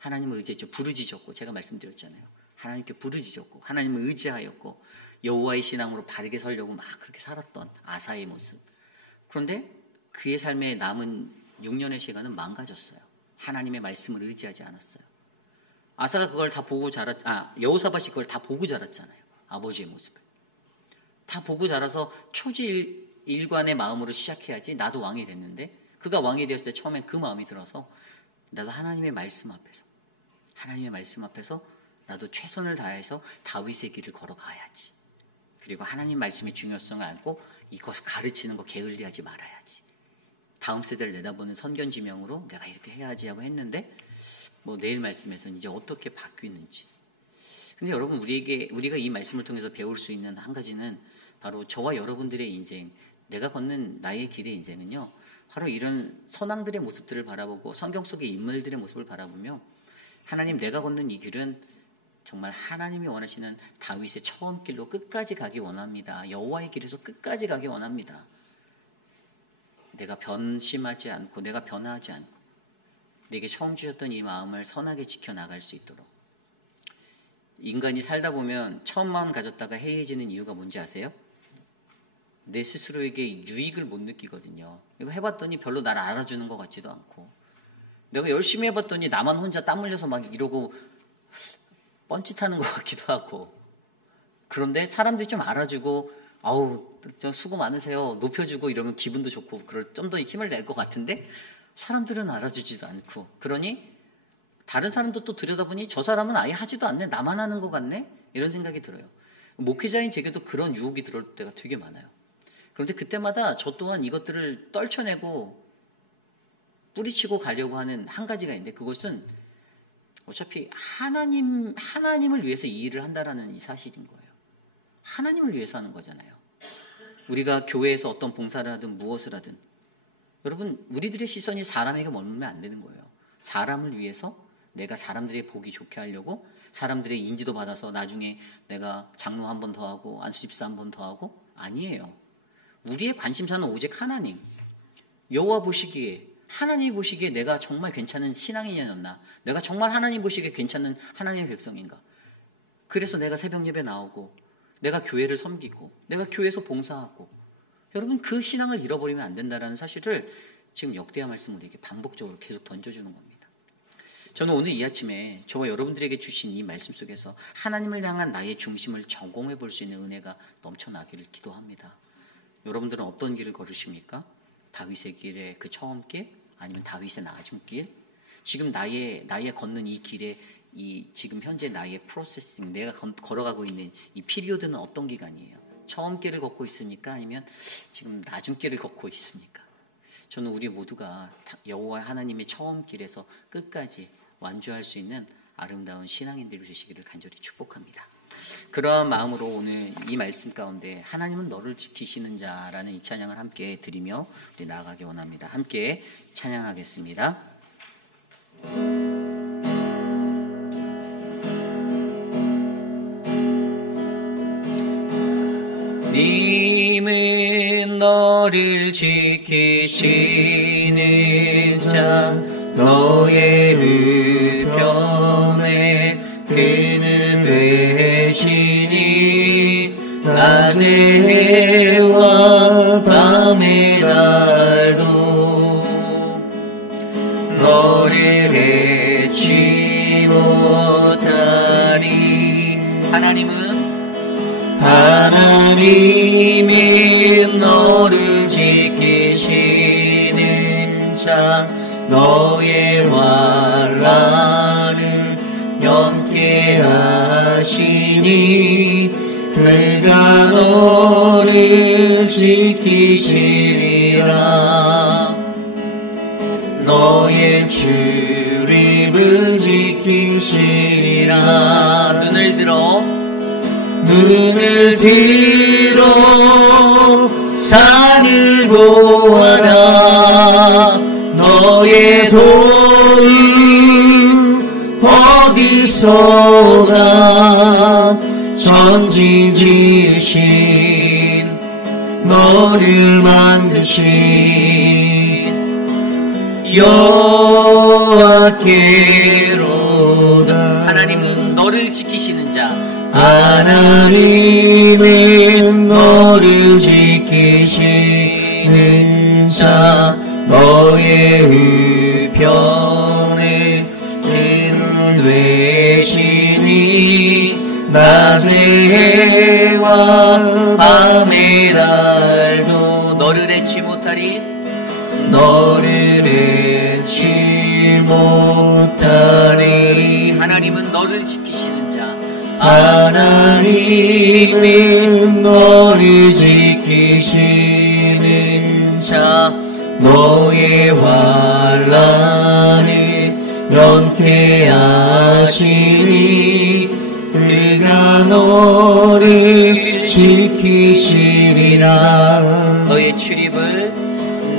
하나님을 의지했죠. 부르짖었고, 제가 말씀드렸잖아요. 하나님께 부르짖었고, 하나님을 의지하였고, 여호와의 신앙으로 바르게 서려고 막 그렇게 살았던 아사의 모습. 그런데 그의 삶에 남은 6년의 시간은 망가졌어요. 하나님의 말씀을 의지하지 않았어요. 아사가 그걸 다 보고 여호사밧이 그걸 다 보고 자랐잖아요. 아버지의 모습을. 다 보고 자라서 초지일관의 마음으로 시작해야지 나도 왕이 됐는데, 그가 왕이 되었을 때 처음엔 그 마음이 들어서 나도 하나님의 말씀 앞에서 나도 최선을 다해서 다윗의 길을 걸어가야지. 그리고 하나님 말씀의 중요성을 알고 이것을 가르치는 거 게을리하지 말아야지. 다음 세대를 내다보는 선견지명으로 내가 이렇게 해야지 하고 했는데, 내일 말씀에서는 이제 어떻게 바뀌는지. 근데 여러분, 우리가 이 말씀을 통해서 배울 수 있는 한 가지는 바로 저와 여러분들의 인생, 내가 걷는 나의 길의 인생은요, 바로 이런 선왕들의 모습들을 바라보고 성경 속의 인물들의 모습을 바라보며, 하나님, 내가 걷는 이 길은 정말 하나님이 원하시는 다윗의 처음 길로 끝까지 가기 원합니다. 여호와의 길에서 끝까지 가기 원합니다. 내가 변심하지 않고, 내가 변화하지 않고, 내게 처음 주셨던 이 마음을 선하게 지켜나갈 수 있도록. 인간이 살다 보면 처음 마음 가졌다가 해이해지는 이유가 뭔지 아세요? 내 스스로에게 유익을 못 느끼거든요. 이거 해봤더니 별로 나를 알아주는 것 같지도 않고, 내가 열심히 해봤더니 나만 혼자 땀 흘려서 막 이러고 뻔짓하는 것 같기도 하고, 그런데 사람들이 좀 알아주고 아우 좀 수고 많으세요 높여주고 이러면 기분도 좋고 좀 더 힘을 낼 것 같은데, 사람들은 알아주지도 않고, 그러니 다른 사람도 또 들여다보니 저 사람은 아예 하지도 않네, 나만 하는 것 같네, 이런 생각이 들어요. 목회자인 제게도 그런 유혹이 들어올 때가 되게 많아요. 그런데 그때마다 저 또한 이것들을 떨쳐내고 뿌리치고 가려고 하는 한 가지가 있는데, 그것은 어차피 하나님을 위해서 이 일을 한다라는 이 사실인 거예요. 하나님을 위해서 하는 거잖아요. 우리가 교회에서 어떤 봉사를 하든 무엇을 하든, 여러분, 우리들의 시선이 사람에게 머물면 안 되는 거예요. 사람을 위해서 내가 사람들의 보기 좋게 하려고, 사람들의 인지도 받아서 나중에 내가 장로 한 번 더 하고 안수집사 한 번 더 하고, 아니에요. 우리의 관심사는 오직 하나님. 여호와 보시기에, 하나님이 보시기에 내가 정말 괜찮은 신앙인이었나, 내가 정말 하나님 보시기에 괜찮은 하나님의 백성인가. 그래서 내가 새벽 예배 나오고, 내가 교회를 섬기고, 내가 교회에서 봉사하고. 여러분, 그 신앙을 잃어버리면 안 된다는 사실을 지금 역대하 말씀 우리에게 반복적으로 계속 던져주는 겁니다. 저는 오늘 이 아침에 저와 여러분들에게 주신 이 말씀 속에서 하나님을 향한 나의 중심을 점검해 볼 수 있는 은혜가 넘쳐나기를 기도합니다. 여러분들은 어떤 길을 걸으십니까? 다윗의 길의 그 처음 길? 아니면 다윗의 나중 길? 지금 나의 걷는 이 길에 지금 현재 나의 프로세싱, 내가 걸어가고 있는 이 피리오드는 어떤 기간이에요? 처음 길을 걷고 있습니까? 아니면 지금 나중 길을 걷고 있습니까? 저는 우리 모두가 여호와 하나님의 처음 길에서 끝까지 완주할 수 있는 아름다운 신앙인들이 되시기를 간절히 축복합니다. 그러한 마음으로 오늘 이 말씀 가운데 하나님은 너를 지키시는 자라는 이 찬양을 함께 드리며 우리 나아가기 원합니다. 함께 찬양하겠습니다. 님은 너를 지키시는 자, 너의 우편에 그는 되시니, 낮의 해와 밤의 달도 너를 해치 하나님이 너를 지키시는 자 너의 환난을 면케 하시니 그가 너를 지키시리라. 너의 출입을 지키시리라. 눈을 들어 산을 보아라. 너의 도움 어디서나 천지 지으신 너를 만드신 여호와께로다. 하나님은 너를 지키시는 자 하나님은 너를 지키시는 자 너의 우편에 되시니 낮의 해와 밤의 달도 너를 해치 못하리. 하나님은 너를 지키시는 자 하나님은 너를 지키시는 자 너의 환난을 면케 하시니 그가 너를 지키시리라.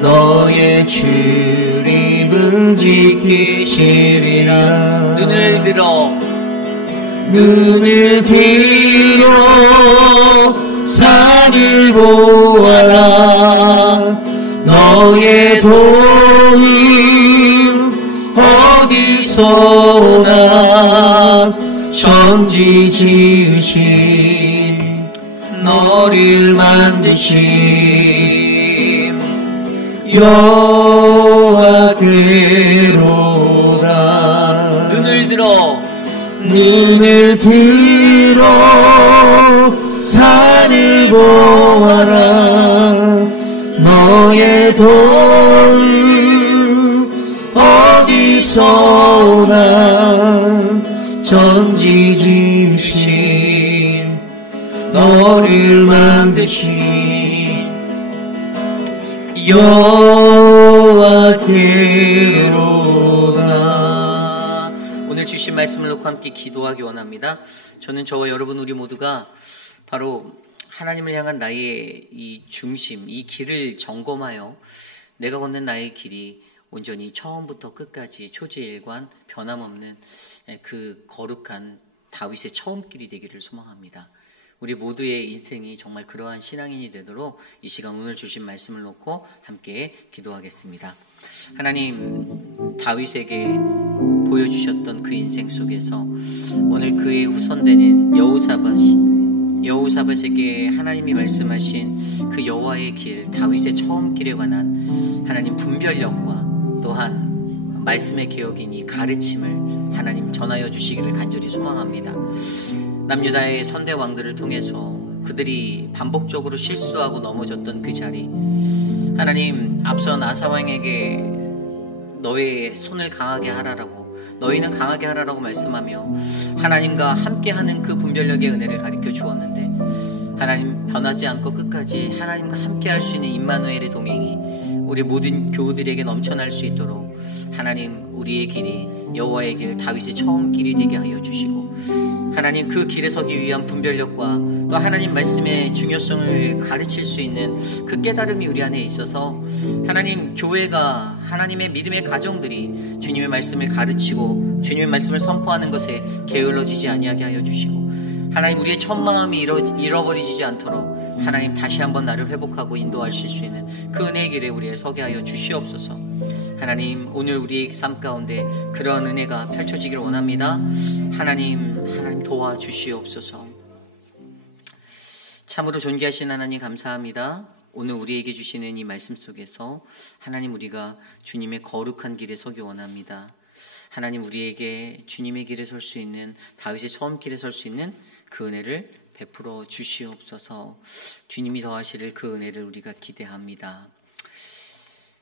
너의 출입을 지키시리라. 눈을 들어 산을 보아라. 너의 도움 어디서나 천지 지으신 너를 만드신 여호와께로다. 눈을 들어 산을 보아라. 너의 도움 어디서나 천지 지으신 너를 만드신 여호와께로다. 오늘 주신 말씀을 놓고 함께 기도하기 원합니다. 저는 저와 여러분 우리 모두가 바로 하나님을 향한 나의 이 중심, 이 길을 점검하여 내가 걷는 나의 길이 온전히 처음부터 끝까지 초지일관 변함없는 그 거룩한 다윗의 처음 길이 되기를 소망합니다. 우리 모두의 인생이 정말 그러한 신앙인이 되도록 이 시간 오늘 주신 말씀을 놓고 함께 기도하겠습니다. 하나님, 다윗에게 보여주셨던 그 인생 속에서 오늘 그의 후손되는 여호사밧에게 하나님이 말씀하신 그 여호와의 길, 다윗의 처음 길에 관한 하나님 분별력과 또한 말씀의 개혁인 이 가르침을 하나님 전하여 주시기를 간절히 소망합니다. 남유다의 선대 왕들을 통해서 그들이 반복적으로 실수하고 넘어졌던 그 자리, 하나님 앞선 아사 왕에게 너의 손을 강하게 하라라고, 너희는 강하게 하라라고 말씀하며 하나님과 함께하는 그 분별력의 은혜를 가르쳐 주었는데, 하나님 변하지 않고 끝까지 하나님과 함께할 수 있는 임마누엘의 동행이 우리 모든 교우들에게 넘쳐날 수 있도록 하나님 우리의 길이 여호와의 길, 다윗의 처음 길이 되게 하여 주시고, 하나님 그 길에 서기 위한 분별력과 또 하나님 말씀의 중요성을 가르칠 수 있는 그 깨달음이 우리 안에 있어서 하나님 교회가, 하나님의 믿음의 가정들이 주님의 말씀을 가르치고 주님의 말씀을 선포하는 것에 게을러지지 아니하게 하여 주시고, 하나님 우리의 첫 마음이 잃어버리지 않도록 하나님 다시 한번 나를 회복하고 인도하실 수 있는 그 은혜의 길에 우리에 서게 하여 주시옵소서. 하나님 오늘 우리의 삶 가운데 그러한 은혜가 펼쳐지기를 원합니다. 하나님 도와주시옵소서. 참으로 존귀하신 하나님 감사합니다. 오늘 우리에게 주시는 이 말씀 속에서 하나님 우리가 주님의 거룩한 길에 서기 원합니다. 하나님 우리에게 주님의 길에 설 수 있는, 다윗의 처음 길에 설 수 있는 그 은혜를 베풀어 주시옵소서. 주님이 더하시를 그 은혜를 우리가 기대합니다.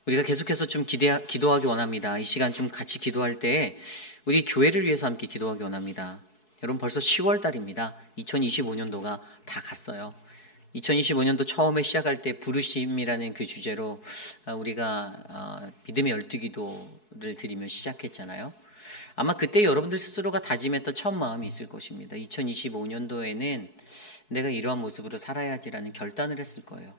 우리가 계속해서 좀 기도하기 원합니다. 이 시간 좀 같이 기도할 때 우리 교회를 위해서 함께 기도하기 원합니다. 여러분 벌써 10월 달입니다. 2025년도가 다 갔어요. 2025년도 처음에 시작할 때 부르심이라는 그 주제로 우리가 믿음의 12기도를 드리며 시작했잖아요. 아마 그때 여러분들 스스로가 다짐했던 첫 마음이 있을 것입니다. 2025년도에는 내가 이러한 모습으로 살아야지라는 결단을 했을 거예요.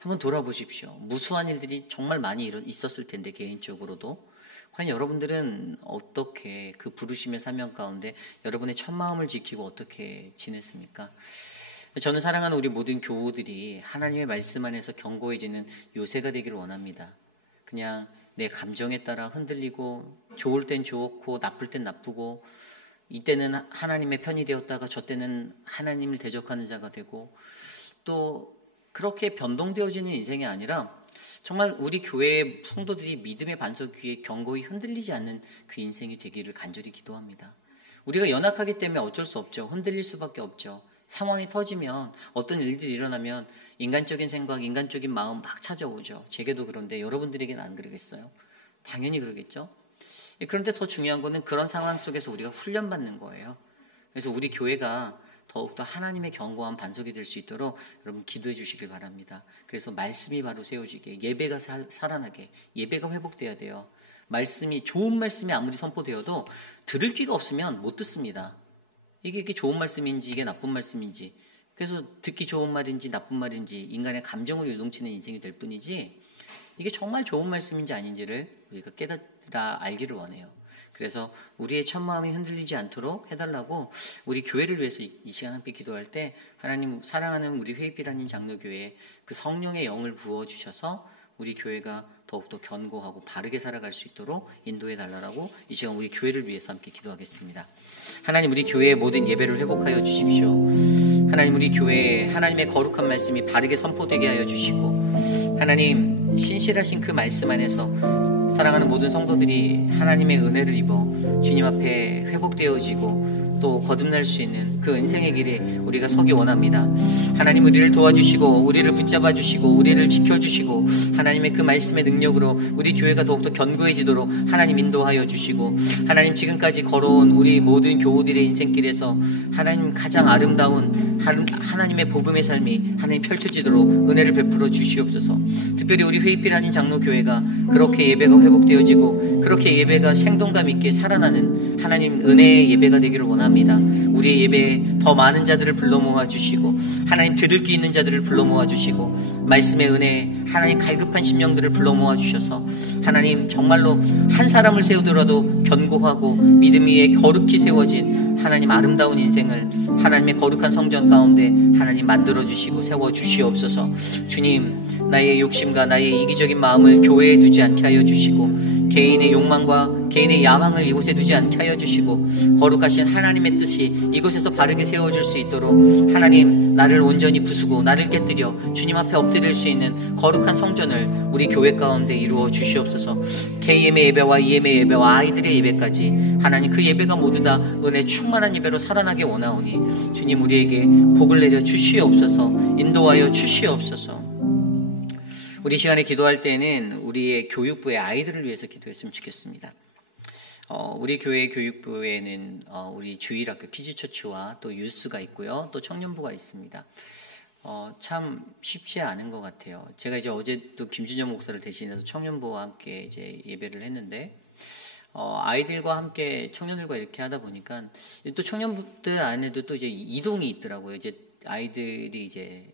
한번 돌아보십시오. 무수한 일들이 정말 많이 있었을 텐데 개인적으로도 과연 여러분들은 어떻게 그 부르심의 사명 가운데 여러분의 첫 마음을 지키고 어떻게 지냈습니까? 저는 사랑하는 우리 모든 교우들이 하나님의 말씀 안에서 견고해지는 요새가 되기를 원합니다. 그냥 내 감정에 따라 흔들리고 좋을 땐 좋고 나쁠 땐 나쁘고 이때는 하나님의 편이 되었다가 저 때는 하나님을 대적하는 자가 되고 또 그렇게 변동되어지는 인생이 아니라 정말 우리 교회의 성도들이 믿음의 반석 위에 견고히 흔들리지 않는 그 인생이 되기를 간절히 기도합니다. 우리가 연약하기 때문에 어쩔 수 없죠. 흔들릴 수밖에 없죠. 상황이 터지면 어떤 일들이 일어나면 인간적인 생각, 인간적인 마음 막 찾아오죠. 제게도 그런데 여러분들에게는 안 그러겠어요? 당연히 그러겠죠. 그런데 더 중요한 거는 그런 상황 속에서 우리가 훈련받는 거예요. 그래서 우리 교회가 더욱더 하나님의 견고한 반석이 될 수 있도록 여러분 기도해 주시길 바랍니다. 그래서 말씀이 바로 세워지게, 예배가 살아나게, 예배가 회복돼야 돼요. 좋은 말씀이 아무리 선포되어도 들을 귀가 없으면 못 듣습니다. 이게 좋은 말씀인지 이게 나쁜 말씀인지, 그래서 듣기 좋은 말인지 나쁜 말인지 인간의 감정으로 요동치는 인생이 될 뿐이지 이게 정말 좋은 말씀인지 아닌지를 우리가 깨달아 알기를 원해요. 그래서 우리의 첫 마음이 흔들리지 않도록 해달라고 우리 교회를 위해서 이 시간 함께 기도할 때 하나님 사랑하는 우리 회입이라는 장로교회에 그 성령의 영을 부어주셔서 우리 교회가 더욱더 견고하고 바르게 살아갈 수 있도록 인도해 달라고 이 시간 우리 교회를 위해서 함께 기도하겠습니다. 하나님 우리 교회의 모든 예배를 회복하여 주십시오. 하나님 우리 교회에 하나님의 거룩한 말씀이 바르게 선포되게 하여 주시고 하나님 신실하신 그 말씀 안에서 사랑하는 모든 성도들이 하나님의 은혜를 입어 주님 앞에 회복되어지고 또 거듭날 수 있는 그 인생의 길에 우리가 서기 원합니다. 하나님 우리를 도와주시고 우리를 붙잡아 주시고 우리를 지켜주시고 하나님의 그 말씀의 능력으로 우리 교회가 더욱더 견고해지도록 하나님 인도하여 주시고 하나님 지금까지 걸어온 우리 모든 교우들의 인생길에서 하나님 가장 아름다운 하나님의 복음의 삶이 하나님 펼쳐지도록 은혜를 베풀어 주시옵소서. 특별히 우리 회의필 장로교회가 그렇게 예배가 회복되어지고 그렇게 예배가 생동감 있게 살아나는 하나님 은혜의 예배가 되기를 원합니다. 우리의 예배에 더 많은 자들을 불러 모아주시고 하나님 들을 귀 있는 자들을 불러 모아주시고 말씀의 은혜에 하나님 갈급한 심령들을 불러 모아주셔서 하나님 정말로 한 사람을 세우더라도 견고하고 믿음 위에 거룩히 세워진 하나님 아름다운 인생을 하나님의 거룩한 성전 가운데 하나님 만들어주시고 세워주시옵소서. 주님 나의 욕심과 나의 이기적인 마음을 교회에 두지 않게 하여 주시고 개인의 욕망과 개인의 야망을 이곳에 두지 않게 하여 주시고 거룩하신 하나님의 뜻이 이곳에서 바르게 세워질 수 있도록 하나님 나를 온전히 부수고 나를 깨뜨려 주님 앞에 엎드릴 수 있는 거룩한 성전을 우리 교회 가운데 이루어 주시옵소서. KM의 예배와 EM의 예배와 아이들의 예배까지 하나님 그 예배가 모두 다 은혜 충만한 예배로 살아나게 원하오니 주님 우리에게 복을 내려 주시옵소서. 인도하여 주시옵소서. 우리 시간에 기도할 때는 우리의 교육부의 아이들을 위해서 기도했으면 좋겠습니다. 우리 교회 교육부에는 우리 주일학교 키즈처치와 또 유스가 있고요. 또 청년부가 있습니다. 참 쉽지 않은 것 같아요. 제가 이제 어제도 김준현 목사를 대신해서 청년부와 함께 이제 예배를 했는데 아이들과 함께 청년들과 이렇게 하다 보니까 또 청년부들 안에도 또 이제 이동이 있더라고요. 이제 아이들이 이제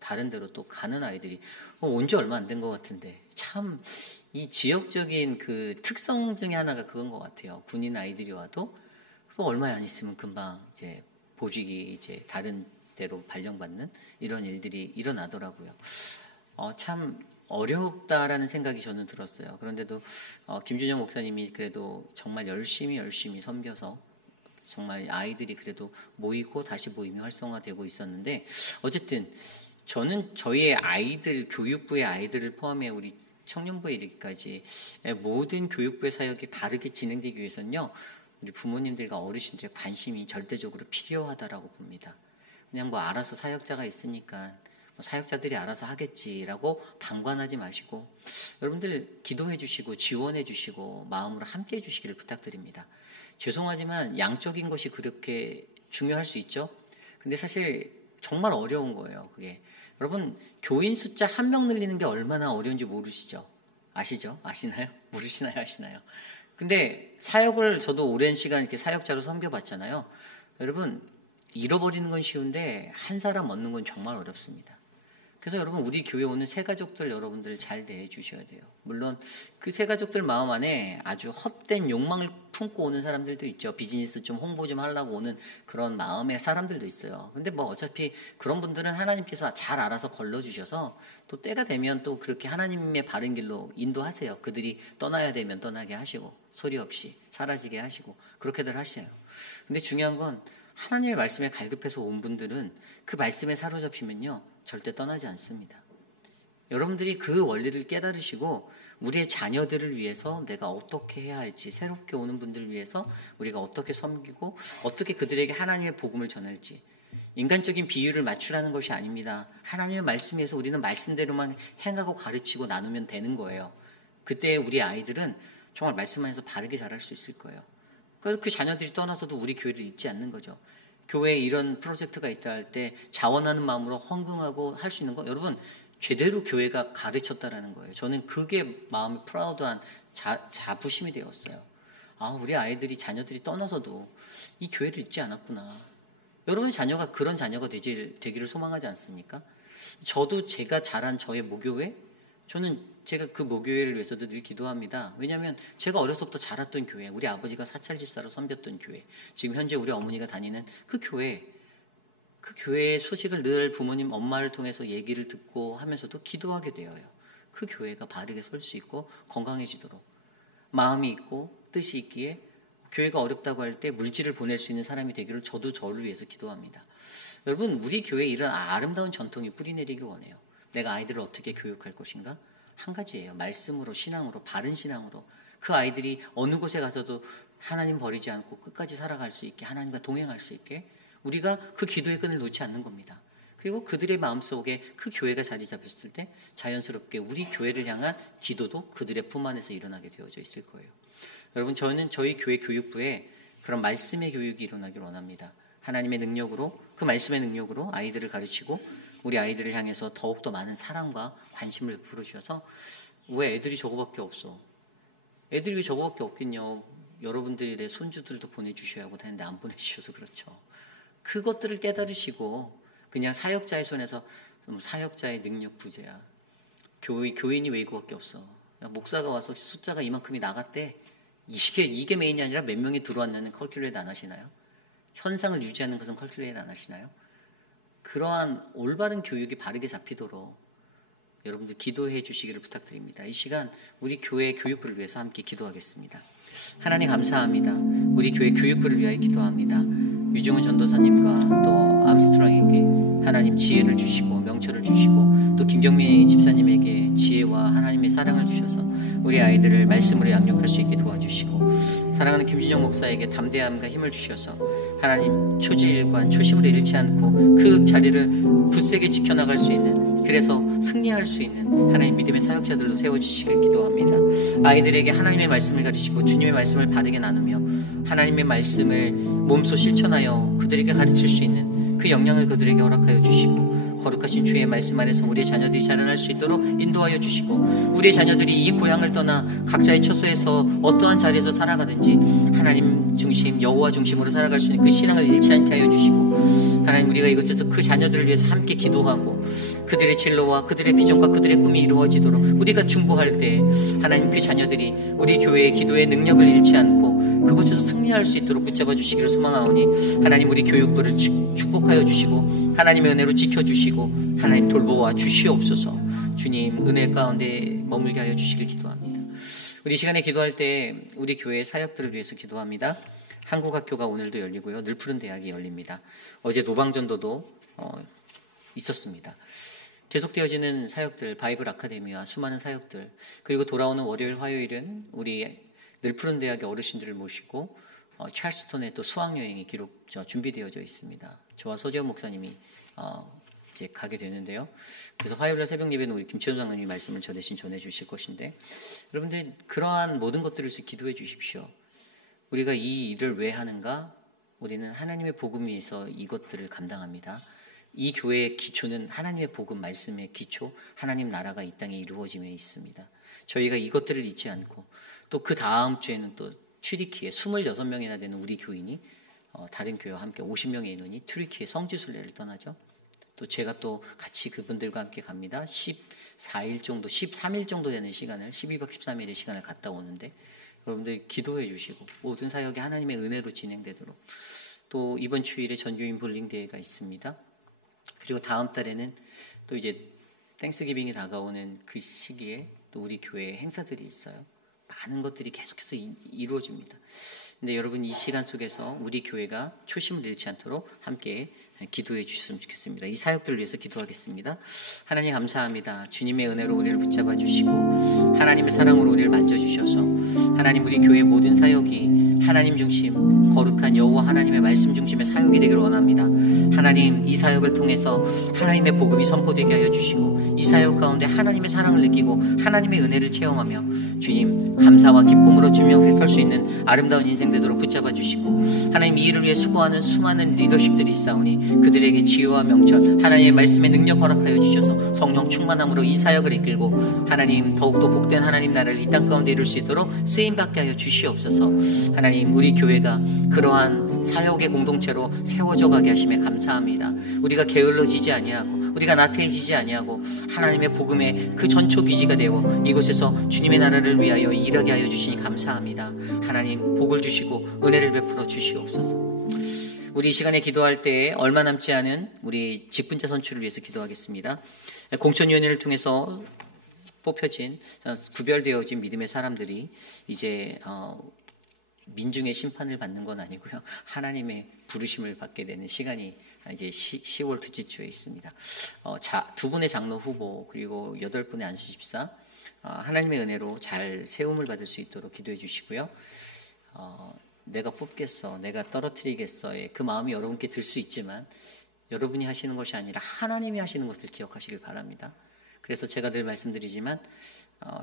다른 데로 또 가는 아이들이 온 지 얼마 안 된 것 같은데 참 이 지역적인 그 특성 중에 하나가 그건 것 같아요. 군인 아이들이 와도 또 얼마 안 있으면 금방 이제 보직이 이제 다른 데로 발령받는 이런 일들이 일어나더라고요. 참 어렵다라는 생각이 저는 들었어요. 그런데도 김준영 목사님이 그래도 정말 열심히 섬겨서 정말 아이들이 그래도 모이고 다시 모임이 활성화되고 있었는데 어쨌든 저는 저희의 아이들 교육부의 아이들을 포함해 우리 청년부에 이르기까지 모든 교육부의 사역이 바르게 진행되기 위해서는요 우리 부모님들과 어르신들의 관심이 절대적으로 필요하다라고 봅니다. 그냥 뭐 알아서 사역자가 있으니까 뭐 사역자들이 알아서 하겠지라고 방관하지 마시고 여러분들 기도해 주시고 지원해 주시고 마음으로 함께 해 주시기를 부탁드립니다. 죄송하지만 양적인 것이 그렇게 중요할 수 있죠. 근데 사실 정말 어려운 거예요. 그게 여러분 교인 숫자 1명 늘리는 게 얼마나 어려운지 모르시죠? 아시죠? 아시나요? 모르시나요? 아시나요? 근데 사역을 저도 오랜 시간 이렇게 사역자로 섬겨봤잖아요. 여러분 잃어버리는 건 쉬운데 한 사람 얻는 건 정말 어렵습니다. 그래서 여러분 우리 교회 오는 새가족들 여러분들 잘 대해주셔야 돼요. 물론 그 새가족들 마음 안에 아주 헛된 욕망을 품고 오는 사람들도 있죠. 비즈니스 좀 홍보 좀 하려고 오는 그런 마음의 사람들도 있어요. 근데 뭐 어차피 그런 분들은 하나님께서 잘 알아서 걸러주셔서 또 때가 되면 또 그렇게 하나님의 바른 길로 인도하세요. 그들이 떠나야 되면 떠나게 하시고 소리 없이 사라지게 하시고 그렇게들 하시네요. 근데 중요한 건 하나님의 말씀에 갈급해서 온 분들은 그 말씀에 사로잡히면요 절대 떠나지 않습니다. 여러분들이 그 원리를 깨달으시고 우리의 자녀들을 위해서 내가 어떻게 해야 할지, 새롭게 오는 분들을 위해서 우리가 어떻게 섬기고 어떻게 그들에게 하나님의 복음을 전할지, 인간적인 비유를 맞추라는 것이 아닙니다. 하나님의 말씀에서 우리는 말씀대로만 행하고 가르치고 나누면 되는 거예요. 그때 우리 아이들은 정말 말씀 안에서 바르게 자랄 수 있을 거예요. 그래서 그 자녀들이 떠나서도 우리 교회를 잊지 않는 거죠. 교회에 이런 프로젝트가 있다 할 때 자원하는 마음으로 헌금하고 할 수 있는 거, 여러분 제대로 교회가 가르쳤다라는 거예요. 저는 그게 마음이 프라우드한 자부심이 되었어요. 아, 우리 아이들이 자녀들이 떠나서도 이 교회를 잊지 않았구나. 여러분의 자녀가 그런 자녀가 되기를 소망하지 않습니까? 저도 제가 자란 저의 모교회, 저는 제가 그 모교회를 위해서도 늘 기도합니다. 왜냐하면 제가 어려서부터 자랐던 교회, 우리 아버지가 사찰 집사로 섬겼던 교회, 지금 현재 우리 어머니가 다니는 그 교회의 소식을 늘 부모님, 엄마를 통해서 얘기를 듣고 하면서도 기도하게 되어요. 그 교회가 바르게 설 수 있고 건강해지도록 마음이 있고 뜻이 있기에 교회가 어렵다고 할 때 물질을 보낼 수 있는 사람이 되기를 저도 저를 위해서 기도합니다. 여러분 우리 교회에 이런 아름다운 전통이 뿌리내리길 원해요. 내가 아이들을 어떻게 교육할 것인가? 한 가지예요. 말씀으로, 신앙으로, 바른 신앙으로. 그 아이들이 어느 곳에 가서도 하나님 버리지 않고 끝까지 살아갈 수 있게, 하나님과 동행할 수 있게 우리가 그 기도의 끈을 놓지 않는 겁니다. 그리고 그들의 마음속에 그 교회가 자리 잡혔을 때 자연스럽게 우리 교회를 향한 기도도 그들의 품 안에서 일어나게 되어져 있을 거예요. 여러분 저는 저희 교회 교육부에 그런 말씀의 교육이 일어나길 원합니다. 하나님의 능력으로, 그 말씀의 능력으로 아이들을 가르치고 우리 아이들을 향해서 더욱더 많은 사랑과 관심을 베풀어 주셔서 왜 애들이 저거밖에 없어? 애들이 왜 저거밖에 없겠냐? 여러분들의 손주들도 보내주셔야 하고 하는데 안 보내주셔서 그렇죠. 그것들을 깨달으시고 그냥 사역자의 손에서 사역자의 능력 부재야. 교인이 왜 이거밖에 없어? 목사가 와서 숫자가 이만큼이 나갔대. 이게 메인이 아니라 몇 명이 들어왔냐는 컬큘레이트 안 하시나요? 현상을 유지하는 것은 컬큘레이트 안 하시나요? 그러한 올바른 교육이 바르게 잡히도록 여러분들 기도해 주시기를 부탁드립니다. 이 시간 우리 교회 교육부를 위해서 함께 기도하겠습니다. 하나님 감사합니다. 우리 교회 교육부를 위하여 기도합니다. 유중훈 전도사님과 또 암스트롱에게 하나님 지혜를 주시고 명철을 주시고 또 김경민 집사님에게 지혜와 하나님의 사랑을 주셔서 우리 아이들을 말씀으로 양육할 수 있게 도와주시고 사랑하는 김진영 목사에게 담대함과 힘을 주셔서 하나님 초지일관 초심을 잃지 않고 그 자리를 굳세게 지켜나갈 수 있는, 그래서 승리할 수 있는 하나님 믿음의 사역자들로 세워주시길 기도합니다. 아이들에게 하나님의 말씀을 가르치고 주님의 말씀을 바르게 나누며 하나님의 말씀을 몸소 실천하여 그들에게 가르칠 수 있는 그 역량을 그들에게 허락하여 주시고 거룩하신 주의 말씀 안에서 우리의 자녀들이 자라날 수 있도록 인도하여 주시고 우리의 자녀들이 이 고향을 떠나 각자의 처소에서 어떠한 자리에서 살아가든지 하나님 중심, 여호와 중심으로 살아갈 수 있는 그 신앙을 잃지 않게 하여 주시고 하나님 우리가 이곳에서 그 자녀들을 위해서 함께 기도하고 그들의 진로와 그들의 비전과 그들의 꿈이 이루어지도록 우리가 중보할 때 하나님 그 자녀들이 우리 교회의 기도의 능력을 잃지 않고 그곳에서 승리할 수 있도록 붙잡아 주시기를 소망하오니 하나님 우리 교육부를 축복하여 주시고 하나님의 은혜로 지켜주시고 하나님 돌보아 주시옵소서. 주님 은혜 가운데 머물게 하여 주시길 기도합니다. 우리 시간에 기도할 때 우리 교회의 사역들을 위해서 기도합니다. 한국학교가 오늘도 열리고요. 늘푸른 대학이 열립니다. 어제 노방전도도 있었습니다. 계속되어지는 사역들, 바이블 아카데미와 수많은 사역들, 그리고 돌아오는 월요일, 화요일은 우리 늘푸른 대학의 어르신들을 모시고 찰스톤의 또 수학여행이 준비되어져 있습니다. 저와 서재원 목사님이 이제 가게 되는데요. 그래서 화요일날 새벽 예배는 우리 김채원 장로님이 말씀을 저 대신 전해주실 것인데, 여러분들 그러한 모든 것들을 위해서 기도해 주십시오. 우리가 이 일을 왜 하는가? 우리는 하나님의 복음 위에서 이것들을 감당합니다. 이 교회의 기초는 하나님의 복음 말씀의 기초, 하나님 나라가 이 땅에 이루어짐에 있습니다. 저희가 이것들을 잊지 않고, 또 그 다음 주에는 또 튀르키예 26명이나 되는 우리 교인이 다른 교회와 함께 50명의 인원이 튀르키예 성지순례를 떠나죠. 또 제가 또 같이 그분들과 함께 갑니다. 14일 정도, 13일 정도 되는 시간을, 12박 13일의 시간을 갔다 오는데, 여러분들 기도해 주시고 모든 사역이 하나님의 은혜로 진행되도록. 또 이번 주일에 전교인 볼링대회가 있습니다. 그리고 다음 달에는 또 이제 땡스기빙이 다가오는 그 시기에 또 우리 교회에 행사들이 있어요. 많은 것들이 계속해서 이루어집니다. 근데 여러분 이 시간 속에서 우리 교회가 초심을 잃지 않도록 함께 기도해 주셨으면 좋겠습니다. 이 사역들을 위해서 기도하겠습니다. 하나님 감사합니다. 주님의 은혜로 우리를 붙잡아 주시고 하나님의 사랑으로 우리를 만져주셔서 하나님 우리 교회 모든 사역이 하나님 중심 거룩한 여호와 하나님의 말씀 중심의 사역이 되기를 원합니다. 하나님 이 사역을 통해서 하나님의 복음이 선포되게 하여 주시고 이 사역 가운데 하나님의 사랑을 느끼고 하나님의 은혜를 체험하며 주님 감사와 기쁨으로 주님 앞에 설 수 있는 아름다운 인생 되도록 붙잡아 주시고 하나님 이 일을 위해 수고하는 수많은 리더십들이 있사오니 그들에게 지혜와 명철 하나님의 말씀의 능력 허락하여 주셔서 성령 충만함으로 이 사역을 이끌고 하나님 더욱더 복된 하나님 나라를 이 땅 가운데 이룰 수 있도록 쓰임받게 하여 주시옵소서. 하나님 우리 교회가 그러한 사역의 공동체로 세워져 가게 하심에 감사합니다. 우리가 게을러지지 아니하고 우리가 나태해지지 아니하고 하나님의 복음의 그 전초 기지가 되어 이곳에서 주님의 나라를 위하여 일하게 하여 주시니 감사합니다. 하나님 복을 주시고 은혜를 베풀어 주시옵소서. 우리 이 시간에 기도할 때 얼마 남지 않은 우리 직분자 선출을 위해서 기도하겠습니다. 공천위원회를 통해서 뽑혀진 구별되어진 믿음의 사람들이 이제 민중의 심판을 받는 건 아니고요. 하나님의 부르심을 받게 되는 시간이 이제 10월 둘째 주에 있습니다. 두 분의 장로 후보 그리고 8분의 안수집사 하나님의 은혜로 잘 세움을 받을 수 있도록 기도해 주시고요. 내가 뽑겠어, 내가 떨어뜨리겠어의 그 마음이 여러분께 들 수 있지만 여러분이 하시는 것이 아니라 하나님이 하시는 것을 기억하시길 바랍니다. 그래서 제가 늘 말씀드리지만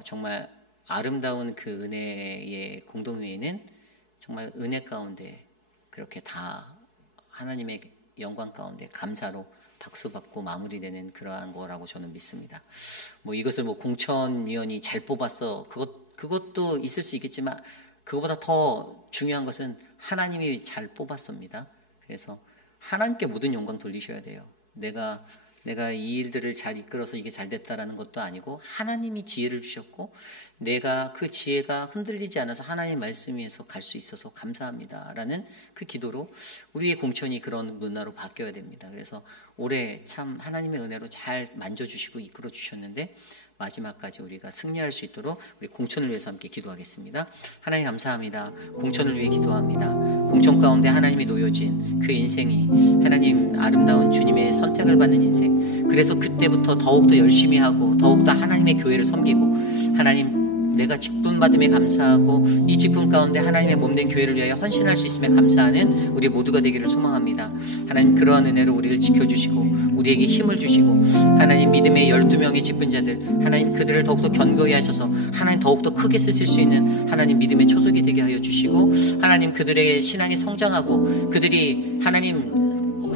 정말 아름다운 그 은혜의 공동회의는 정말 은혜 가운데 그렇게 다 하나님의 영광 가운데 감사로 박수받고 마무리되는 그러한 거라고 저는 믿습니다. 이것을 공천위원이 잘 뽑았어 그것도 있을 수 있겠지만 그것보다 더 중요한 것은 하나님이 잘 뽑았습니다. 그래서 하나님께 모든 영광 돌리셔야 돼요. 내가 이 일들을 잘 이끌어서 이게 잘 됐다라는 것도 아니고 하나님이 지혜를 주셨고 내가 그 지혜가 흔들리지 않아서 하나님의 말씀 위에서 갈 수 있어서 감사합니다라는 그 기도로 우리의 공천이 그런 문화로 바뀌어야 됩니다. 그래서 올해 참 하나님의 은혜로 잘 만져주시고 이끌어 주셨는데 마지막까지 우리가 승리할 수 있도록 우리 공천을 위해서 함께 기도하겠습니다. 하나님 감사합니다. 공천을 위해 기도합니다. 공천 가운데 하나님이 놓여진 그 인생이 하나님 아름다운 주님의 선택을 받는 인생. 그래서 그때부터 더욱더 열심히 하고 더욱더 하나님의 교회를 섬기고 하나님 내가 직분 받음에 감사하고 이 직분 가운데 하나님의 몸된 교회를 위하여 헌신할 수 있음에 감사하는 우리 모두가 되기를 소망합니다. 하나님 그러한 은혜로 우리를 지켜주시고 우리에게 힘을 주시고 하나님 믿음의 12명의 직분자들 하나님 그들을 더욱더 견고히 하셔서 하나님 더욱더 크게 쓰실 수 있는 하나님 믿음의 초석이 되게 하여 주시고 하나님 그들의 신앙이 성장하고 그들이 하나님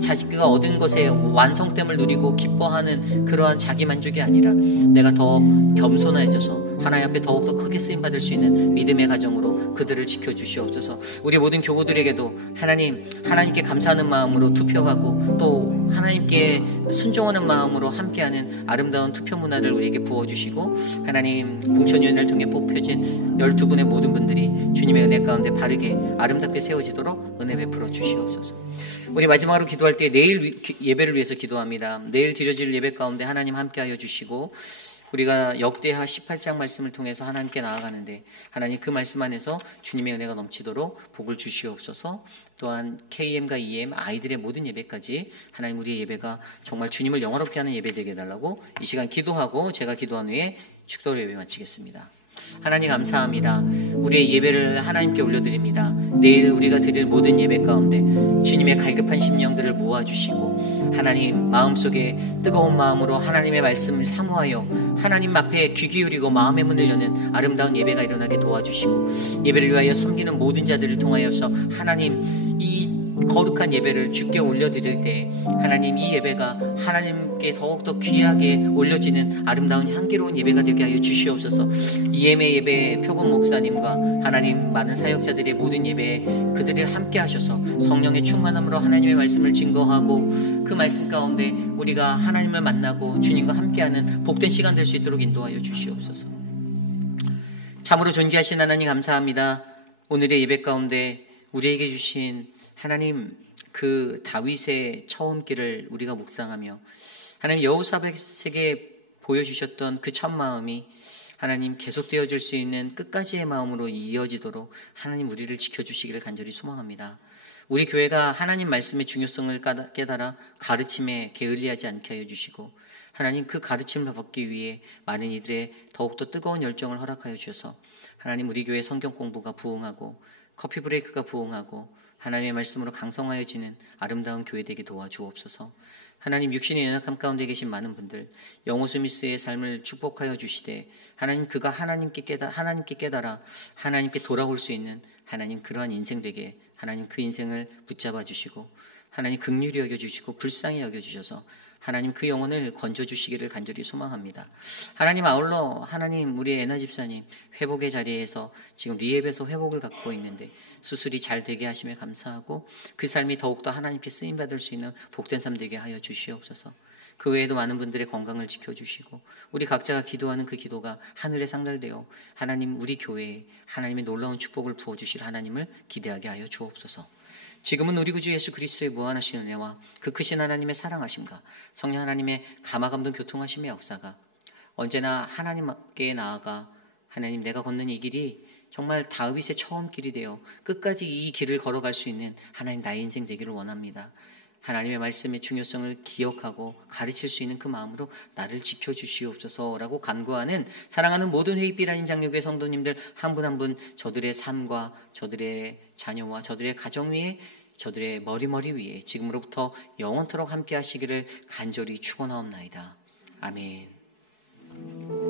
자기가 얻은 것에 완성됨을 누리고 기뻐하는 그러한 자기 만족이 아니라 내가 더 겸손해져서 하나님 앞에 더욱더 크게 쓰임받을 수 있는 믿음의 가정으로 그들을 지켜주시옵소서. 우리 모든 교우들에게도 하나님께 감사하는 마음으로 투표하고 또 하나님께 순종하는 마음으로 함께하는 아름다운 투표 문화를 우리에게 부어주시고 하나님 공천위원회를 통해 뽑혀진 12분의 모든 분들이 주님의 은혜 가운데 바르게 아름답게 세워지도록 은혜 베풀어 주시옵소서. 우리 마지막으로 기도할 때 내일 예배를 위해서 기도합니다. 내일 드려질 예배 가운데 하나님 함께하여 주시고 우리가 역대하 18장 말씀을 통해서 하나님께 나아가는데 하나님 그 말씀 안에서 주님의 은혜가 넘치도록 복을 주시옵소서. 또한 KM과 EM 아이들의 모든 예배까지 하나님 우리의 예배가 정말 주님을 영화롭게 하는 예배 되게 해달라고 이 시간 기도하고 제가 기도한 후에 축도로 예배 마치겠습니다. 하나님 감사합니다. 우리의 예배를 하나님께 올려드립니다. 내일 우리가 드릴 모든 예배 가운데 주님의 갈급한 심령들을 모아주시고 하나님 마음속에 뜨거운 마음으로 하나님의 말씀을 사모하여 하나님 앞에 귀 기울이고 마음의 문을 여는 아름다운 예배가 일어나게 도와주시고 예배를 위하여 섬기는 모든 자들을 통하여서 하나님 이 거룩한 예배를 주께 올려드릴 때 하나님 이 예배가 하나님께 더욱더 귀하게 올려지는 아름다운 향기로운 예배가 되게 하여 주시옵소서. 이엠의 예배에 표곤 목사님과 하나님 많은 사역자들의 모든 예배에 그들을 함께 하셔서 성령의 충만함으로 하나님의 말씀을 증거하고 그 말씀 가운데 우리가 하나님을 만나고 주님과 함께하는 복된 시간 될 수 있도록 인도하여 주시옵소서. 참으로 존귀하신 하나님 감사합니다. 오늘의 예배 가운데 우리에게 주신 하나님 그 다윗의 처음 길을 우리가 묵상하며 하나님 여호사밧에게 보여주셨던 그 첫 마음이 하나님 계속되어질 수 있는 끝까지의 마음으로 이어지도록 하나님 우리를 지켜주시기를 간절히 소망합니다. 우리 교회가 하나님 말씀의 중요성을 깨달아 가르침에 게을리하지 않게 하여 주시고 하나님 그 가르침을 받기 위해 많은 이들의 더욱더 뜨거운 열정을 허락하여 주셔서 하나님 우리 교회 성경 공부가 부흥하고 커피 브레이크가 부흥하고 하나님의 말씀으로 강성하여지는 아름다운 교회 되게 도와주옵소서. 하나님 육신의 연약함 가운데 계신 많은 분들 영호 스미스의 삶을 축복하여 주시되 하나님 그가 하나님께 깨달아 하나님께 돌아올 수 있는 하나님 그러한 인생 되게 하나님 그 인생을 붙잡아 주시고 하나님 긍휼히 여겨주시고 불쌍히 여겨주셔서 하나님 그 영혼을 건져주시기를 간절히 소망합니다. 하나님 아울러 하나님 우리의 애나 집사님 회복의 자리에서 지금 리앱에서 회복을 갖고 있는데 수술이 잘 되게 하심에 감사하고 그 삶이 더욱더 하나님께 쓰임받을 수 있는 복된 삶 되게 하여 주시옵소서. 그 외에도 많은 분들의 건강을 지켜주시고 우리 각자가 기도하는 그 기도가 하늘에 상달되어 하나님 우리 교회에 하나님의 놀라운 축복을 부어주실 하나님을 기대하게 하여 주옵소서. 지금은 우리 구주 예수 그리스도의 무한하신 은혜와 그 크신 하나님의 사랑하심과 성령 하나님의 감화감동 교통하심의 역사가 언제나 하나님께 나아가 하나님 내가 걷는 이 길이 정말 다윗의 처음 길이 되어 끝까지 이 길을 걸어갈 수 있는 하나님 나의 인생 되기를 원합니다. 하나님의 말씀의 중요성을 기억하고 가르칠 수 있는 그 마음으로 나를 지켜주시옵소서라고 간구하는 사랑하는 모든 회의빛 아닌 장로교회 성도님들 한 분 한 분 저들의 삶과 저들의 자녀와 저들의 가정 위에 저들의 머리 위에 지금으로부터 영원토록 함께 하시기를 간절히 축원하옵나이다. 아멘.